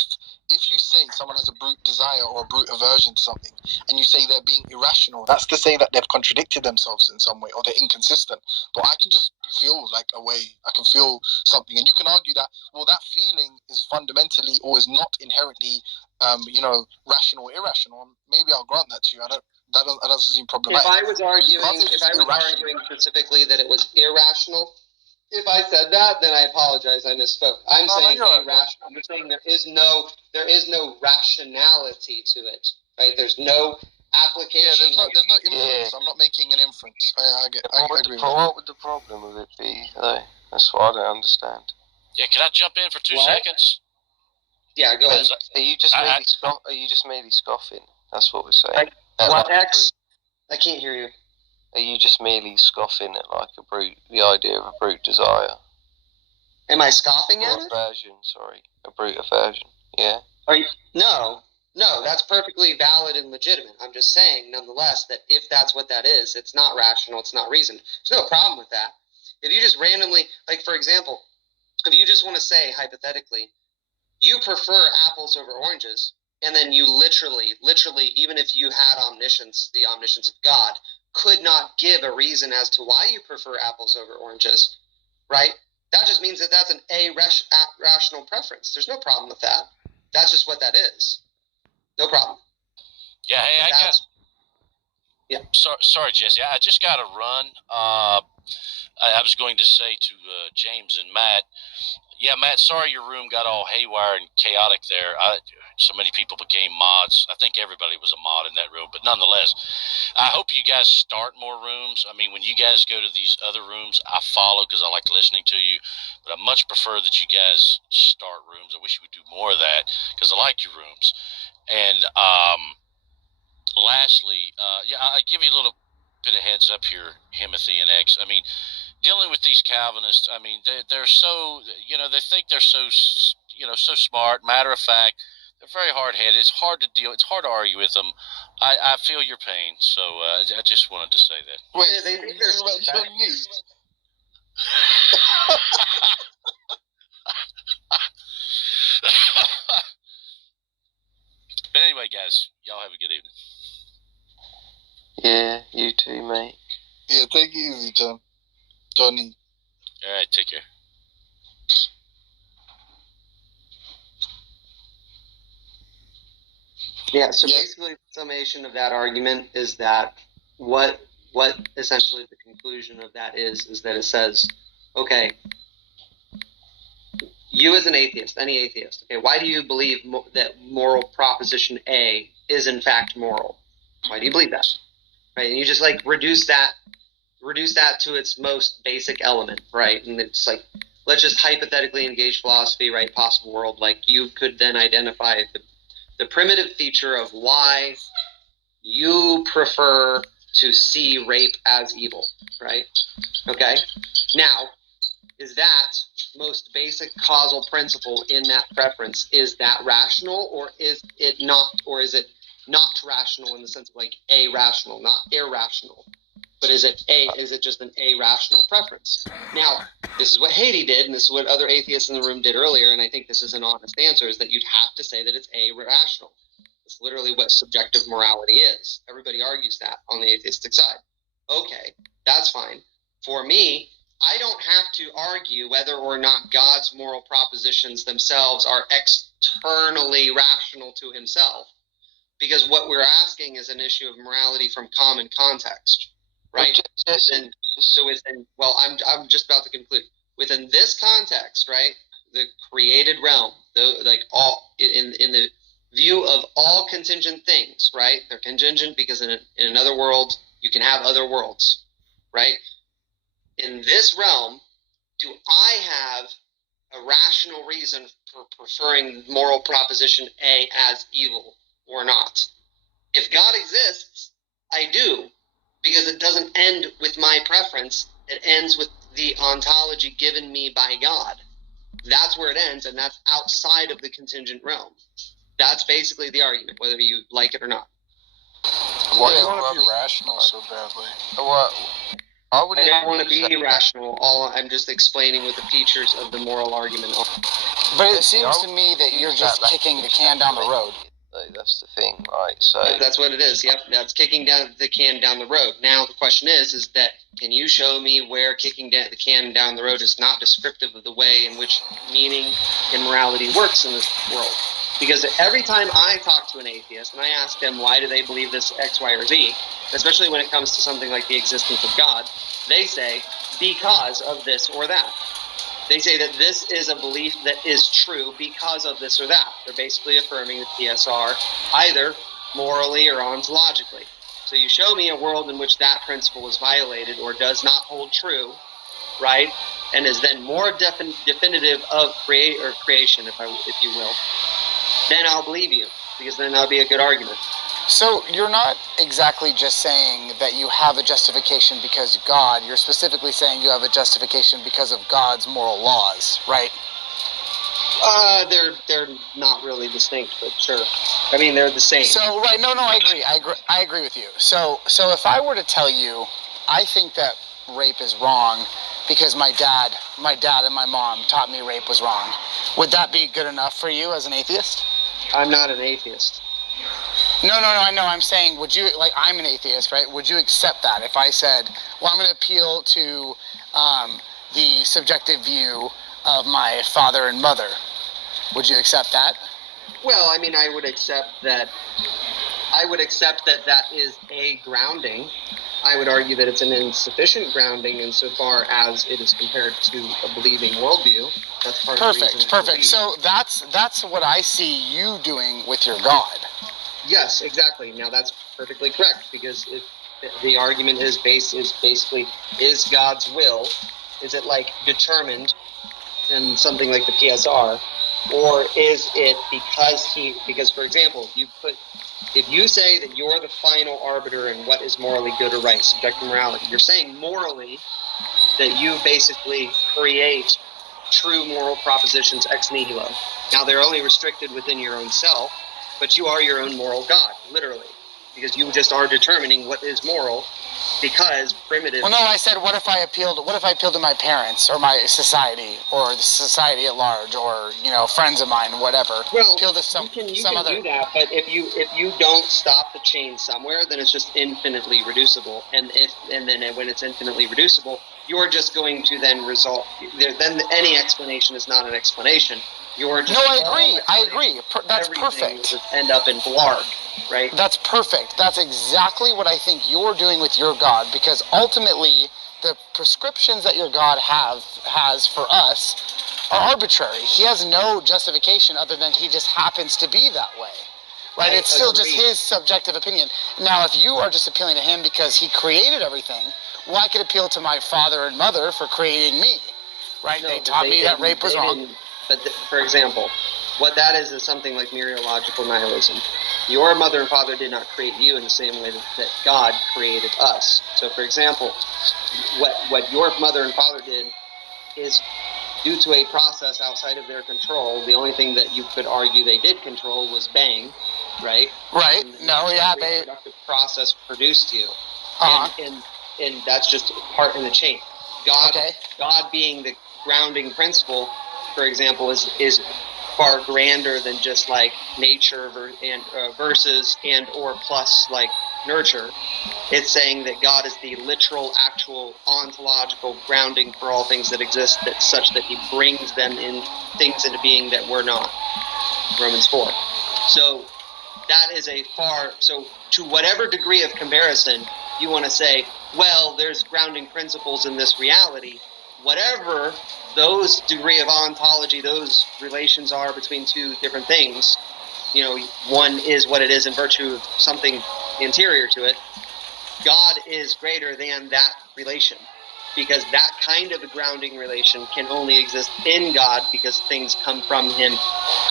you say someone has a brute desire or a brute aversion to something, and you say they're being irrational, that's to say that they've contradicted themselves in some way, or they're inconsistent. But I can just feel like a way. I can feel something, and you can argue that, well, that feeling is fundamentally or is not inherently, rational or irrational. Maybe I'll grant that to you. That doesn't seem problematic. If I was arguing specifically that it was irrational, if I said that, then I apologize. I misspoke. I'm saying irrational. I'm saying there is no rationality to it, right? There's no application. Yeah, there's no inference. Yeah. I'm not making an inference. I agree with that. What would the problem with it be, though? That's what I don't understand. Yeah, can I jump in for 2 seconds? Yeah, go ahead. Are you just merely scoffing? That's what we're saying. I can't hear you. Are you just merely scoffing at the idea of a brute desire? Am I scoffing at it? A brute aversion. Yeah. No, that's perfectly valid and legitimate. I'm just saying, nonetheless, that if that's what that is, it's not rational, it's not reasoned. There's no problem with that. If you just randomly, for example, if you just want to say, hypothetically, you prefer apples over oranges, and then you literally, even if you had omniscience, the omniscience of God, could not give a reason as to why you prefer apples over oranges, right? That just means that that's an rational preference. There's no problem with that. That's just what that is. No problem. Yeah, hey, sorry, Jesse. I just got to run. I was going to say to James and Matt, yeah, Matt, sorry your room got all haywire and chaotic there. So many people became mods. I think everybody was a mod in that room, but nonetheless, I hope you guys start more rooms. I mean, when you guys go to these other rooms, I follow because I like listening to you, but I much prefer that you guys start rooms. I wish you would do more of that because I like your rooms. And lastly, I'll give you a little bit of heads up here, Himothy and X. I mean, dealing with these Calvinists, I mean, they're so, they think they're so, so smart, matter of fact. They're very hard-headed. It's hard to deal. It's hard to argue with them. I feel your pain, so I just wanted to say that. Wait, they think they're about John Neat. But anyway, guys, y'all have a good evening. Yeah, you too, mate. Yeah, take it easy, John. Johnny. All right, take care. Yeah, so basically the summation of that argument is that what essentially the conclusion of that is that it says, okay, you as an atheist, any atheist, okay, why do you believe that moral proposition A is in fact moral? Why do you believe that? Right, and you just like reduce that to its most basic element, right? And it's like, let's just hypothetically engage philosophy, right? Possible world, like you could then identify the primitive feature of why you prefer to see rape as evil, right? Okay. Now, is that most basic causal principle in that preference, is that rational, or is it not, or is it not rational in the sense of like irrational, not irrational? But is it just an irrational preference? Now, this is what Haiti did, and this is what other atheists in the room did earlier, and I think this is an honest answer, is that you'd have to say that it's irrational. It's literally what subjective morality is. Everybody argues that on the atheistic side. Okay, that's fine. For me, I don't have to argue whether or not God's moral propositions themselves are externally rational to himself, because what we're asking is an issue of morality from common context. Right. I'm just about to conclude. Within this context, right, the created realm, in the view of all contingent things, right? They're contingent because in another world you can have other worlds, right? In this realm, do I have a rational reason for preferring moral proposition A as evil or not? If God exists, I do. Because it doesn't end with my preference. It ends with the ontology given me by God. That's where it ends, and that's outside of the contingent realm. That's basically the argument, whether you like it or not. Why do you want to be rational so badly? I don't want to be irrational. I'm just explaining what the features of the moral argument are. But it seems to me that you're just kicking the can down the road. That's the thing, right? So that's what it is. Yep, that's kicking down the can down the road. Now the question is that can you show me where kicking the can down the road is not descriptive of the way in which meaning and morality works in this world? Because every time I talk to an atheist and I ask them why do they believe this X, Y, or Z, especially when it comes to something like the existence of God, they say because of this or that. They say that this is a belief that is true because of this or that. They're basically affirming the PSR either morally or ontologically. So you show me a world in which that principle is violated or does not hold true, right, and is then more definitive of creation, if you will, then I'll believe you, because then that'll be a good argument. So you're not exactly just saying that you have a justification because of God. You're specifically saying you have a justification because of God's moral laws, right? They're not really distinct, but sure. I mean, they're the same. So right, no, I agree with you. So if I were to tell you, I think that rape is wrong because my dad and my mom taught me rape was wrong, would that be good enough for you as an atheist? I'm not an atheist. No, I know. I'm saying, would you, like, I'm an atheist, right? Would you accept that if I said, well, I'm going to appeal to the subjective view of my father and mother? Would you accept that? Well, I mean, I would accept that I would accept that that is a grounding. I would argue that it's an insufficient grounding insofar as it is compared to a believing worldview. That's part of the reason. Perfect. So that's what I see you doing with your God. Yes, exactly. Now that's perfectly correct, because if the argument is basically is God's will, is it like determined in something like the PSR, or is it because for example, if you say that you're the final arbiter in what is morally good or right, subjective morality, you're saying morally that you basically create true moral propositions ex nihilo. Now they're only restricted within your own self, but you are your own moral God, literally, because you just are determining what is moral. Because primitive. Well, no, I said, what if I appealed to my parents or my society or the society at large, or friends of mine, whatever? Well, appeal to some you some can other. do that, but if you don't stop the chain somewhere, then it's just infinitely reducible. And then when it's infinitely reducible, you're just going to then result. Then any explanation is not an explanation. You're just. No, I agree. That's perfect. End up in blarg. Right? That's perfect. That's exactly what I think you're doing with your God, because ultimately the prescriptions that your God has for us are arbitrary. He has no justification other than he just happens to be that way. Right? It's still just his subjective opinion. Now, if you are just appealing to him because he created everything, well, I could appeal to my father and mother for creating me. Right? No, they taught me that rape was wrong. For example, what that is something like mereological nihilism. Your mother and father did not create you in the same way that God created us. So, for example, what your mother and father did is due to a process outside of their control. The only thing that you could argue they did control was bang, right? Right. They productive process produced you, and that's just part in the chain. God being the grounding principle, for example, is far grander than just like nature versus and or plus like nurture. It's saying that God is the literal, actual, ontological grounding for all things that exist, that's such that he brings them in things into being that were not. Romans 4. So that is so to whatever degree of comparison you want to say, well, there's grounding principles in this reality, whatever those degree of ontology, those relations are between two different things, one is what it is in virtue of something interior to it. God is greater than that relation, because that kind of a grounding relation can only exist in God, because things come from him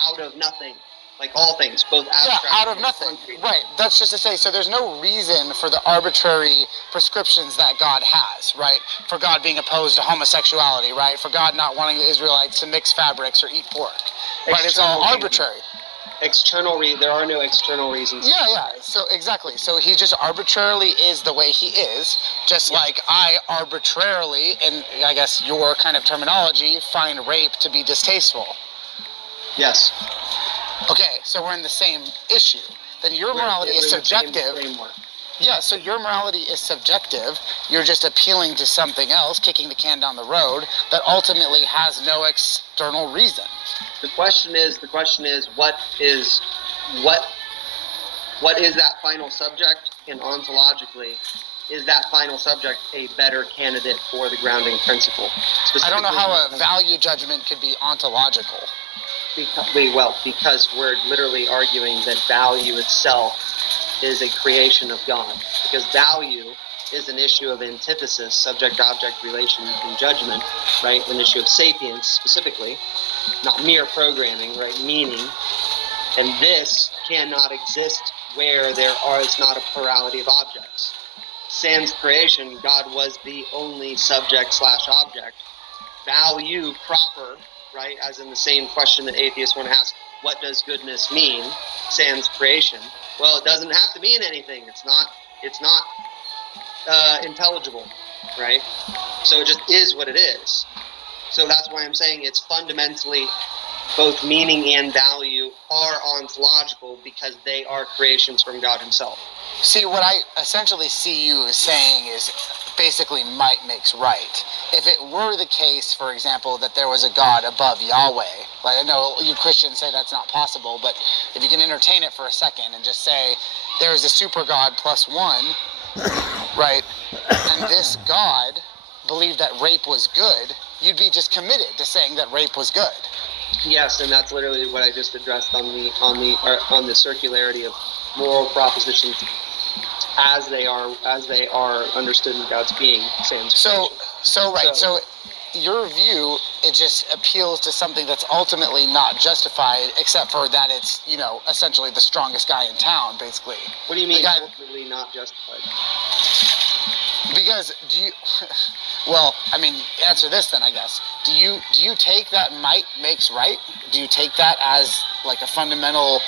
out of nothing. Like all things, both abstract out of nothing. Right. That's just to say, so there's no reason for the arbitrary prescriptions that God has, right? For God being opposed to homosexuality, right? For God not wanting the Israelites to mix fabrics or eat pork. Right? It's all arbitrary. There are no external reasons. Yeah. So exactly. So he just arbitrarily is the way he is, just like I arbitrarily, and I guess your kind of terminology, find rape to be distasteful. Yes. Okay, so we're in the same issue. Then your morality is subjective. Yeah, so your morality is subjective. You're just appealing to something else, kicking the can down the road, that ultimately has no external reason. The question is, what is that final subject? And ontologically, is that final subject a better candidate for the grounding principle? I don't know how a value judgment could be ontological. Because we're literally arguing that value itself is a creation of God. Because value is an issue of antithesis, subject-object relation in judgment, right? An issue of sapience specifically, not mere programming, right? Meaning. And this cannot exist where there is not a plurality of objects. Sans creation, God was the only subject/object. Value proper, right, as in the same question that atheists want to ask, what does goodness mean, sans creation? Well, it doesn't have to mean anything. It's not intelligible, right? So it just is what it is. So that's why I'm saying it's fundamentally both meaning and value are ontological, because they are creations from God himself. See, what I essentially see you as saying is basically might makes right. If it were the case, for example, that there was a God above Yahweh, like I know you Christians say that's not possible, but if you can entertain it for a second and just say, there's a super God plus one, right? And this God believed that rape was good, you'd be just committed to saying that rape was good. Yes, and that's literally what I just addressed on the circularity of moral propositions as they are understood in God's being. So your view, it just appeals to something that's ultimately not justified, except for that it's, essentially the strongest guy in town, basically. What do you mean ultimately not justified? Because answer this then, I guess. Do you take that might makes right? Do you take that as like a fundamental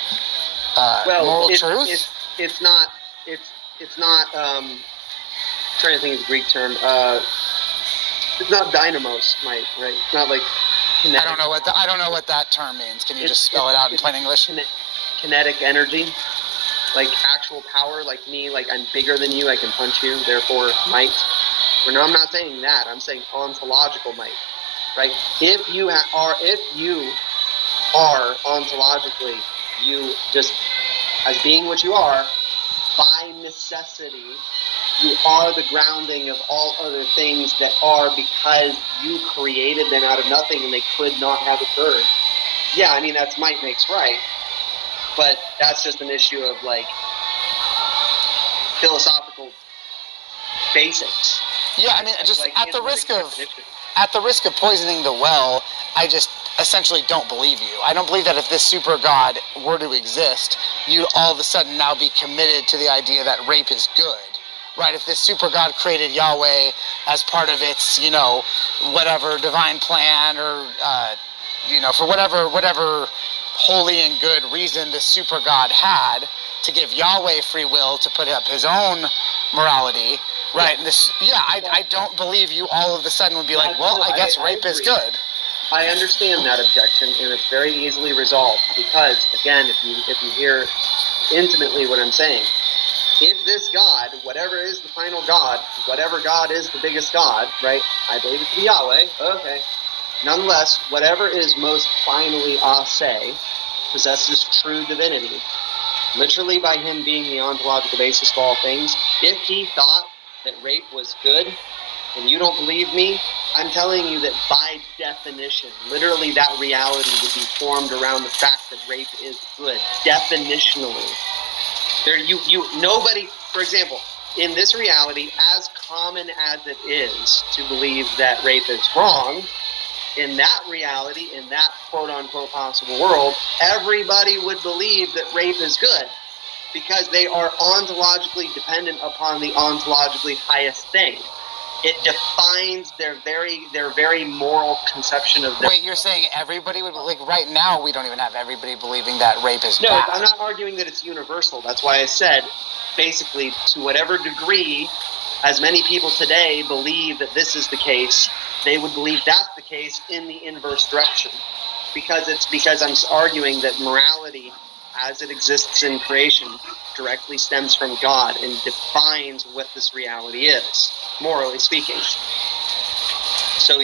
moral truth? It's not. I'm trying to think of the Greek term. It's not dynamos might, right? It's not like kinetic. I don't know what that term means. Can you just spell it out in plain English? Kinetic energy, like actual power, like me, like I'm bigger than you, I can punch you, therefore might. No, I'm not saying that. I'm saying ontological might, right? If you are ontologically, you just as being what you are, by necessity, you are the grounding of all other things that are because you created them out of nothing and they could not have occurred. Yeah, I mean, that's might makes right. But that's just an issue of, like, philosophical basics. Yeah, I mean, just like at the risk of poisoning the well, I just essentially don't believe you. I don't believe that if this super God were to exist, you'd all of a sudden now be committed to the idea that rape is good. Right, if this super God created Yahweh as part of its, whatever divine plan or, for whatever holy and good reason this super God had to give Yahweh free will to put up his own morality, right? I don't believe you all of a sudden would be like, well, I guess rape is good. I understand that objection, and it's very easily resolved because, again, if you hear intimately what I'm saying, if this God, whatever is the final God, whatever God is the biggest God, right? I believe it to be Yahweh. Okay. Nonetheless, whatever is most finally say, possesses true divinity. Literally by him being the ontological basis of all things. If he thought that rape was good, and you don't believe me, I'm telling you that by definition, literally that reality would be formed around the fact that rape is good. Definitionally. Nobody, for example, in this reality, as common as it is to believe that rape is wrong, in that reality, in that quote-unquote possible world, everybody would believe that rape is good because they are ontologically dependent upon the ontologically highest thing. It defines their very moral conception of them. Wait, you're saying everybody would, like, right now we don't even have everybody believing that rape is bad. No, I'm not arguing that it's universal. That's why I said, basically, to whatever degree, as many people today believe that this is the case, they would believe that's the case in the inverse direction. Because I'm arguing that morality, as it exists in creation, directly stems from God and defines what this reality is, morally speaking. So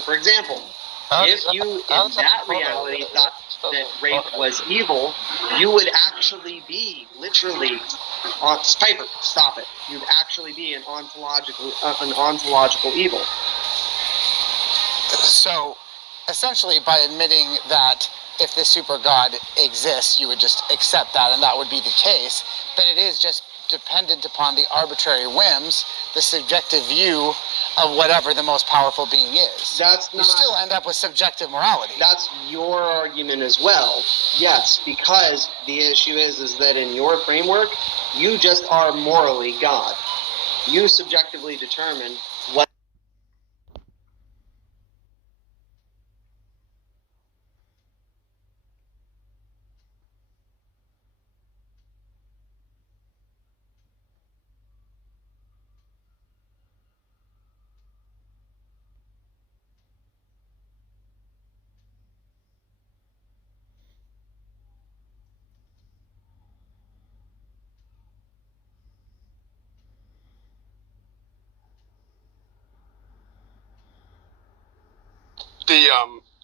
for example, if you in that reality thought that rape was evil, you would actually be literally Piper, stop it. You'd actually be an ontological evil. So, essentially, by admitting that if this super God exists, you would just accept that, and that would be the case, then it is just dependent upon the arbitrary whims, the subjective view of whatever the most powerful being is. You still end up with subjective morality. That's your argument as well. Yes, because the issue is that in your framework, you just are morally God. You subjectively determine what.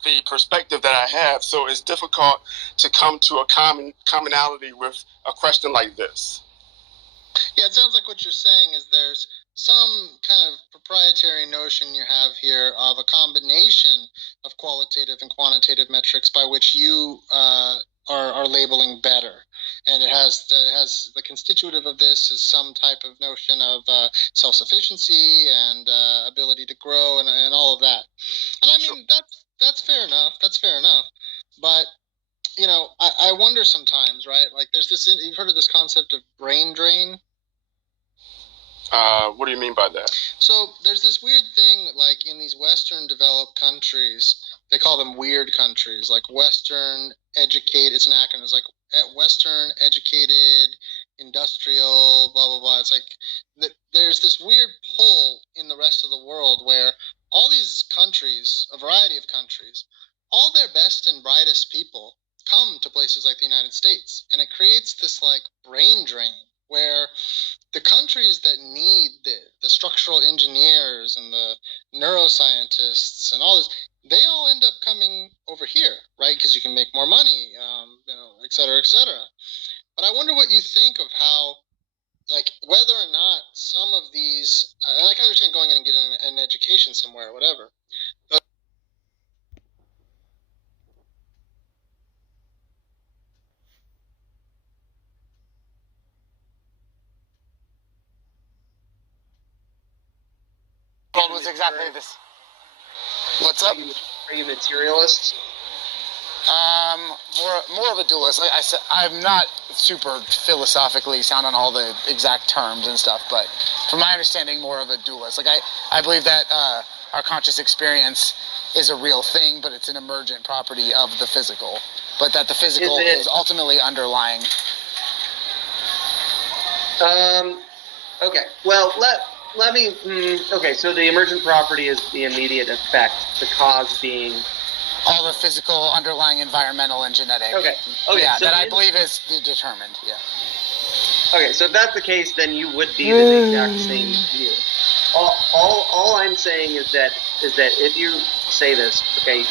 the perspective that I have, so it's difficult to come to a commonality with a question like this. Yeah, it sounds like what you're saying is there's some kind of proprietary notion you have here of a combination of qualitative and quantitative metrics by which you are labeling better, and it has the constitutive of this is some type of notion of self-sufficiency and ability to grow and all of that. And I mean that's fair enough. That's fair enough, but you know, I wonder sometimes, right? Like, there's this. You've heard of this concept of brain drain. What do you mean by that? So there's this weird thing, like in these Western developed countries, they call them weird countries, like Western educated. It's an acronym. It's like Western educated, industrial, blah blah blah. It's like there's this weird pull in the rest of the world where all these countries, a variety of countries, all their best and brightest people come to places like the United States, and it creates this like brain drain where the countries that need the structural engineers and the neuroscientists and all this, they all end up coming over here, right? Because you can make more money, you know, et cetera, et cetera. But I wonder what you think of how, like, whether or not some of these, and I can understand going in and getting an education somewhere or whatever, but was exactly this. What's up? Are you materialist? More of a dualist. Like I said, I'm not super philosophically sound on all the exact terms and stuff, but from my understanding, more of a dualist. Like I believe that our conscious experience is a real thing, but it's an emergent property of the physical. But that the physical is ultimately underlying. Okay. Well, let me. Okay. So the emergent property is the immediate effect. The cause being all the physical, underlying, environmental, and genetic. Okay. Yeah, so that I believe is determined. Yeah. Okay. So if that's the case, then you would be the exact same view. All I'm saying is that if you say this, okay,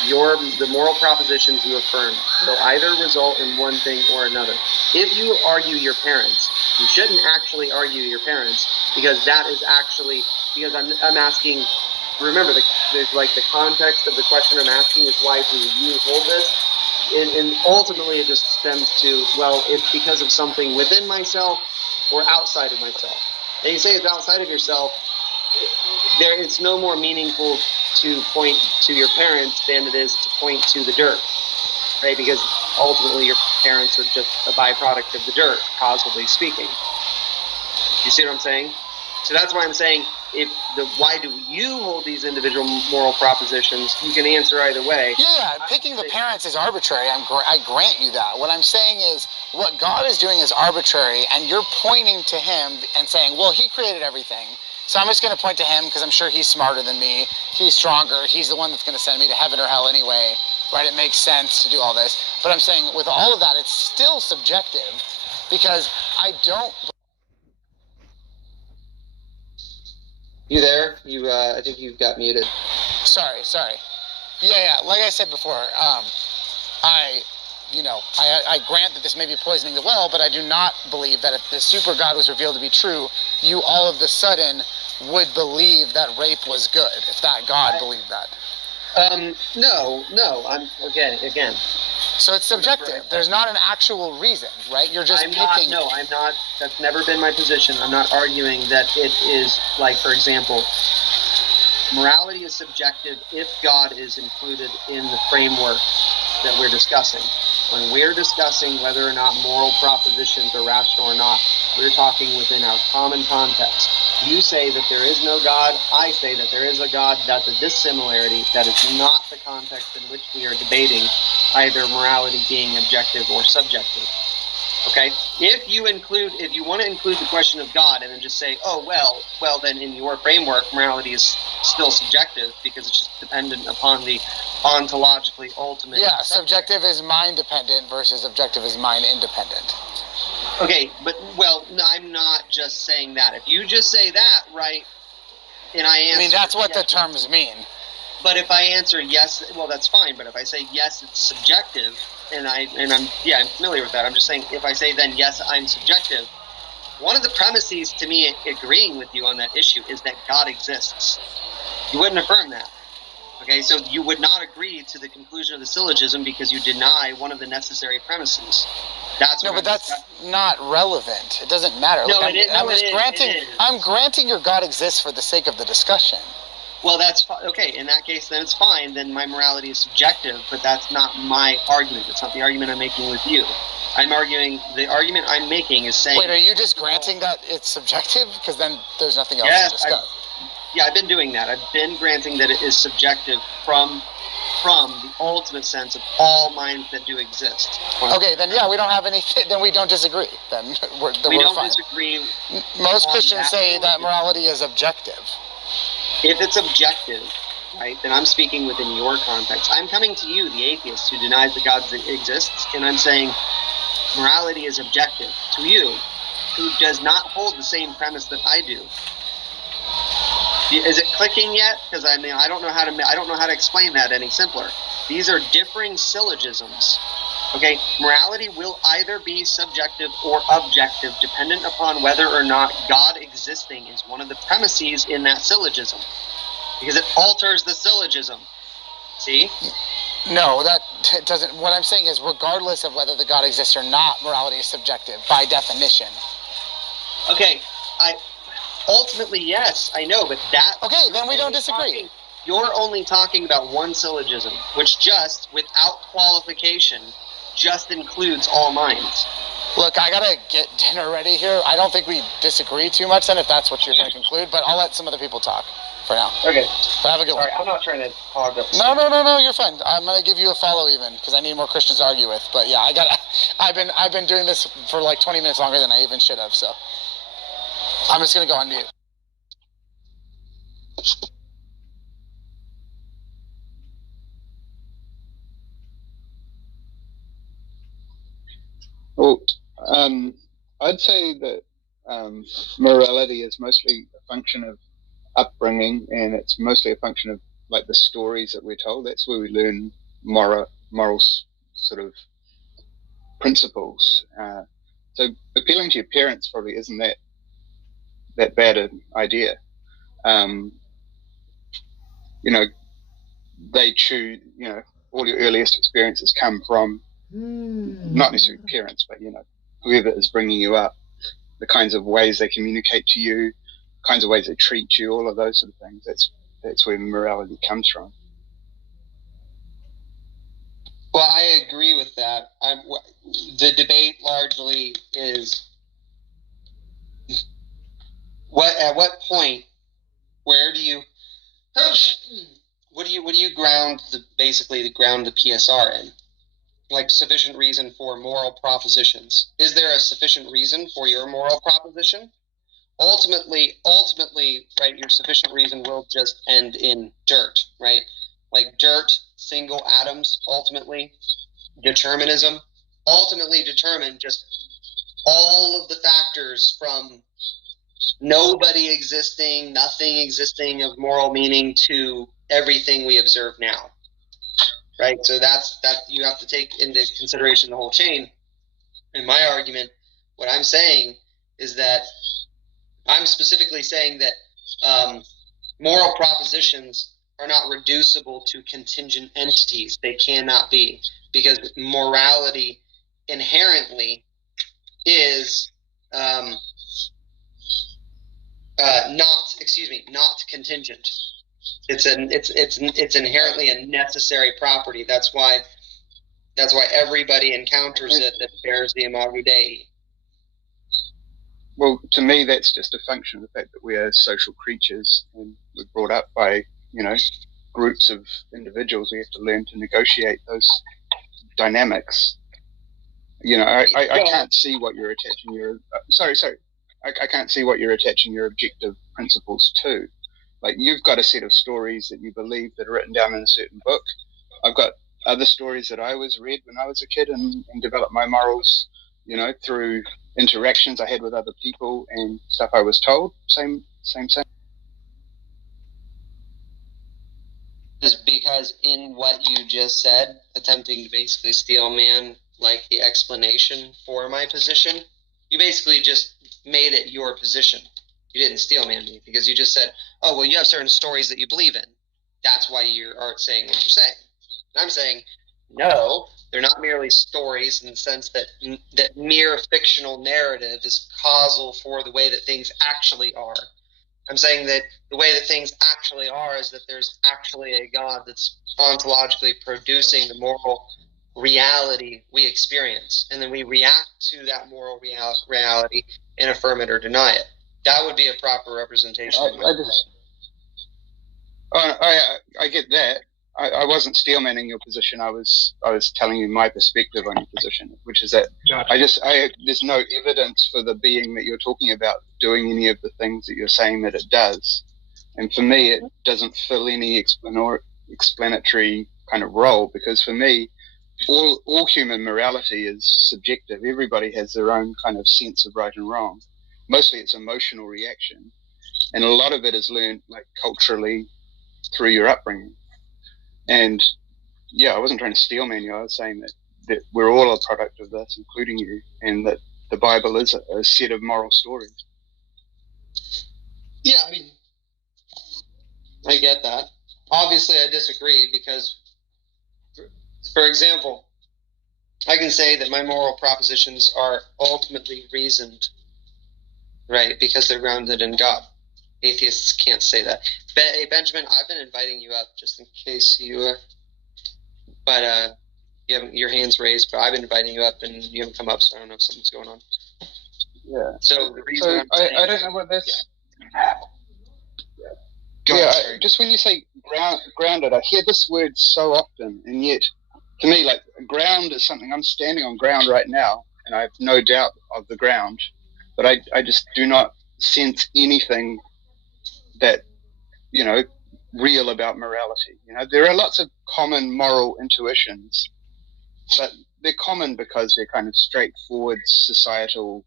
the moral propositions you affirm will either result in one thing or another. If you argue your parents, you shouldn't actually argue your parents, because that is actually, because I'm asking. Remember, the context of the question I'm asking is, why do you hold this? And ultimately it just stems to, well, it's because of something within myself or outside of myself. And you say it's outside of yourself, it's no more meaningful to point to your parents than it is to point to the dirt, right? Because ultimately your parents are just a byproduct of the dirt, causally speaking. You see what I'm saying? So that's why I'm saying, why do you hold these individual moral propositions? You can answer either way. Yeah, picking the parents is arbitrary. I grant you that. What I'm saying is, what God is doing is arbitrary, and you're pointing to him and saying, well, he created everything, so I'm just going to point to him because I'm sure he's smarter than me. He's stronger. He's the one that's going to send me to heaven or hell anyway, right? It makes sense to do all this. But I'm saying, with all of that, it's still subjective, because I don't... You there? I think you got muted. Sorry. Yeah. Like I said before, I grant that this may be poisoning the well, but I do not believe that if the super God was revealed to be true, you all of a sudden would believe that rape was good, if that God believed that. No. I'm again. So it's subjective. There's not an actual reason, right? You're just picking. I'm not. That's never been my position. I'm not arguing that it is, like, for example, morality is subjective if God is included in the framework that we're discussing. When we're discussing whether or not moral propositions are rational or not, we're talking within our common context. You say that there is no God. I say that there is a God. That's a dissimilarity. That is not the context in which we are debating either morality being objective or subjective. Okay? If you want to include the question of God and then just say, oh, well, then in your framework, morality is still subjective because it's just dependent upon the ontologically ultimate. Yeah, subjective is mind-dependent versus objective is mind-independent. Okay, but, well, no, I'm not just saying that. If you just say that, right, and I answer... I mean, that's what the terms mean. But if I answer yes, well, that's fine. But if I say yes, it's subjective, and I'm familiar with that. I'm just saying, if I say then yes, I'm subjective. One of the premises to me agreeing with you on that issue is that God exists. You wouldn't affirm that. Okay, so you would not agree to the conclusion of the syllogism because you deny one of the necessary premises. That's not relevant. It doesn't matter. No, I'm granting your God exists for the sake of the discussion. Well, that's okay. In that case, then it's fine. Then my morality is subjective, but that's not my argument. That's not the argument I'm making with you. The argument I'm making is saying... Wait, are you just granting that it's subjective? Because then there's nothing else to discuss. I've been doing that. I've been granting that it is subjective from the ultimate sense of all minds that do exist. Okay, then we don't have anything. Then we don't disagree. Then we're fine. Disagree. Most Christians say that morality is objective. If it's objective, right, then I'm speaking within your context. I'm coming to you, the atheist, who denies that God exists, and I'm saying morality is objective to you, who does not hold the same premise that I do. Is it clicking yet? Because I don't know how to explain that any simpler. These are differing syllogisms. Okay, morality will either be subjective or objective, dependent upon whether or not God existing is one of the premises in that syllogism, because it alters the syllogism. See? No, that doesn't. What I'm saying is, regardless of whether the God exists or not, morality is subjective by definition. Okay, ultimately, yes, I know, but that... Okay, then we don't disagree. You're only talking about one syllogism, which just, without qualification, just includes all minds. Look, I gotta get dinner ready here. I don't think we disagree too much then, if that's what you're gonna conclude, but I'll let some other people talk for now. Okay. But have a good one. Sorry, I'm not trying to hog up. No, you're fine. I'm gonna give you a follow even, because I need more Christians to argue with. But yeah, I've been doing this for like 20 minutes longer than I even should have, so I'm just gonna go on mute. Well, I'd say that morality is mostly a function of upbringing, and it's mostly a function of like the stories that we're told. That's where we learn moral sort of principles. So appealing to your parents probably isn't that bad an idea. They choose. All your earliest experiences come from not necessarily parents, but whoever is bringing you up, the kinds of ways they communicate to you, kinds of ways they treat you, all of those sort of things. That's where morality comes from. Well, I agree with that. The debate largely is at what point, where do you what do you ground the PSR in? Like sufficient reason for moral propositions. Is there a sufficient reason for your moral proposition? Ultimately, right, your sufficient reason will just end in dirt, right? Like dirt, single atoms, ultimately, determinism, ultimately determine just all of the factors from nobody existing, nothing existing of moral meaning to everything we observe now. Right, so that you have to take into consideration the whole chain. And my argument, what I'm saying, is that I'm specifically saying that moral propositions are not reducible to contingent entities. They cannot be, because morality inherently is not contingent. It's inherently a necessary property. That's why everybody encounters it that bears the imago Dei. Well, to me, that's just a function of the fact that we are social creatures, and we're brought up by groups of individuals. We have to learn to negotiate those dynamics. I can't see what you're attaching your I can't see what you're attaching your objective principles to. Like, you've got a set of stories that you believe that are written down in a certain book. I've got other stories that I read when I was a kid and developed my morals, through interactions I had with other people and stuff I was told. Same. Is because in what you just said, attempting to basically steel man like the explanation for my position, you basically just made it your position. You didn't steel man me because you just said, oh, well, you have certain stories that you believe in. That's why you are saying what you're saying. And I'm saying, no, they're not merely stories in the sense that that mere fictional narrative is causal for the way that things actually are. I'm saying that the way that things actually are is that there's actually a God that's ontologically producing the moral reality we experience, and then we react to that moral reality and affirm it or deny it. That would be a proper representation. I get that. I wasn't steelmanning your position. I was telling you my perspective on your position, which is that there's no evidence for the being that you're talking about doing any of the things that you're saying that it does. And for me, it doesn't fill any explanatory kind of role, because for me, all human morality is subjective. Everybody has their own kind of sense of right and wrong. Mostly it's emotional reaction. And a lot of it is learned like culturally through your upbringing. And yeah, I wasn't trying to steelman you. I was saying that we're all a product of this, including you, and that the Bible is a set of moral stories. Yeah, I mean, I get that. Obviously, I disagree because, for example, I can say that my moral propositions are ultimately reasoned, right, because they're grounded in God. Atheists can't say that. Hey, Benjamin, I've been inviting you up just in case you haven't, your hand's raised, but I've been inviting you up and you haven't come up, so I don't know if something's going on. Yeah. So the reason I don't know what this. Just when you say grounded, I hear this word so often, and yet, to me, like ground is something. I'm standing on ground right now, and I have no doubt of the ground, but I just do not sense anything that, real about morality. There are lots of common moral intuitions, but they're common because they're kind of straightforward societal,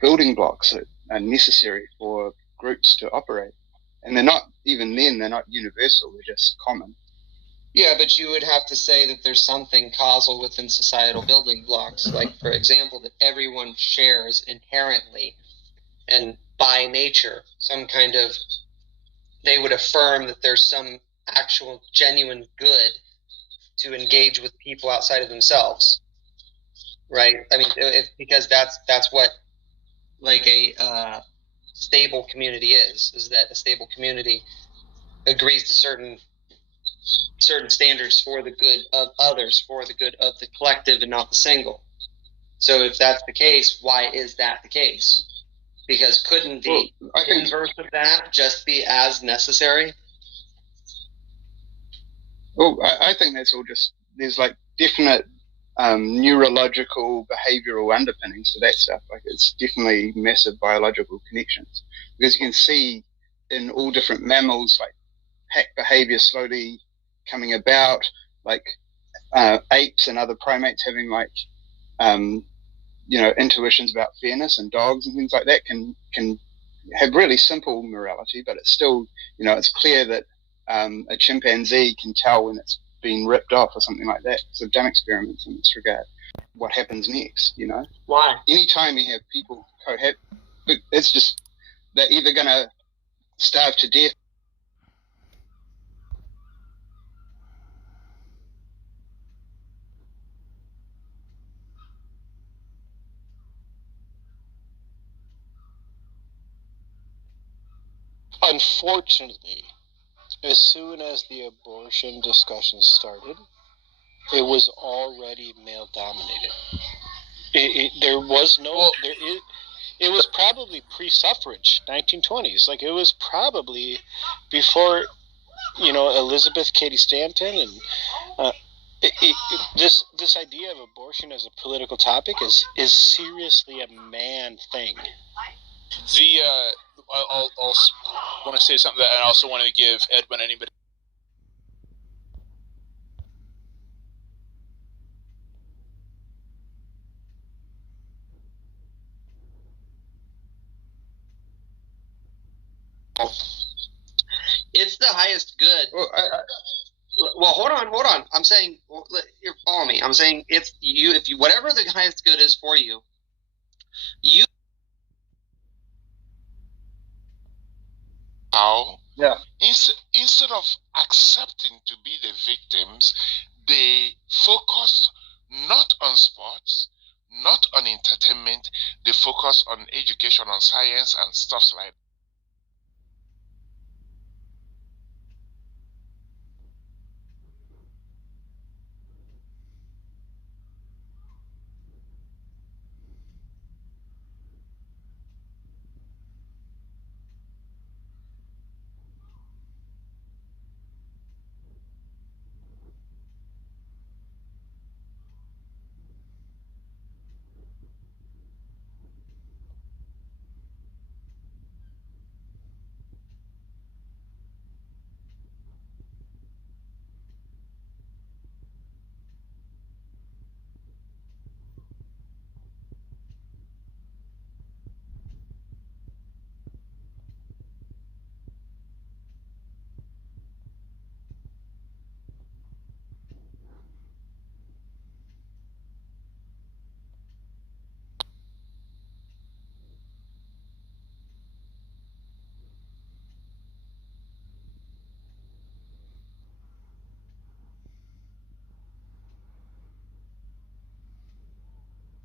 building blocks that are necessary for groups to operate. And they're not, even then, they're not universal, they're just common. Yeah, but you would have to say that there's something causal within societal building blocks, like, for example, that everyone shares inherently and by nature some kind of, they would affirm that there's some actual genuine good to engage with people outside of themselves, right? I mean, because that's what like a stable community is that a stable community agrees to certain standards for the good of others, for the good of the collective and not the single. So if that's the case, why is that the case? Because couldn't the inverse of that just be as necessary? Well, I think that's all just, there's like definite neurological, behavioral underpinnings to that stuff. Like it's definitely massive biological connections, because you can see in all different mammals, like pack behavior slowly coming about, like apes and other primates having like, intuitions about fairness, and dogs and things like that can have really simple morality, but it's still, it's clear that a chimpanzee can tell when it's been ripped off or something like that. So I've done experiments in this regard. What happens next, Why? Anytime you have people cohabit, it's just, they're either going to starve to death. Unfortunately, as soon as the abortion discussion started, it was already male dominated. There was no, it was probably pre-suffrage, 1920s. Like it was probably before, Elizabeth Cady Stanton, and this idea of abortion as a political topic is seriously a man thing. I'll want to say something that I also want to give Edwin anybody. it's the highest good. Well, hold on. I'm saying, you're following me. I'm saying it's you. If you, whatever the highest good is for you, you. Now, Yeah. Instead of accepting to be the victims, they focus not on sports, not on entertainment. They focus on education, on science, and stuff like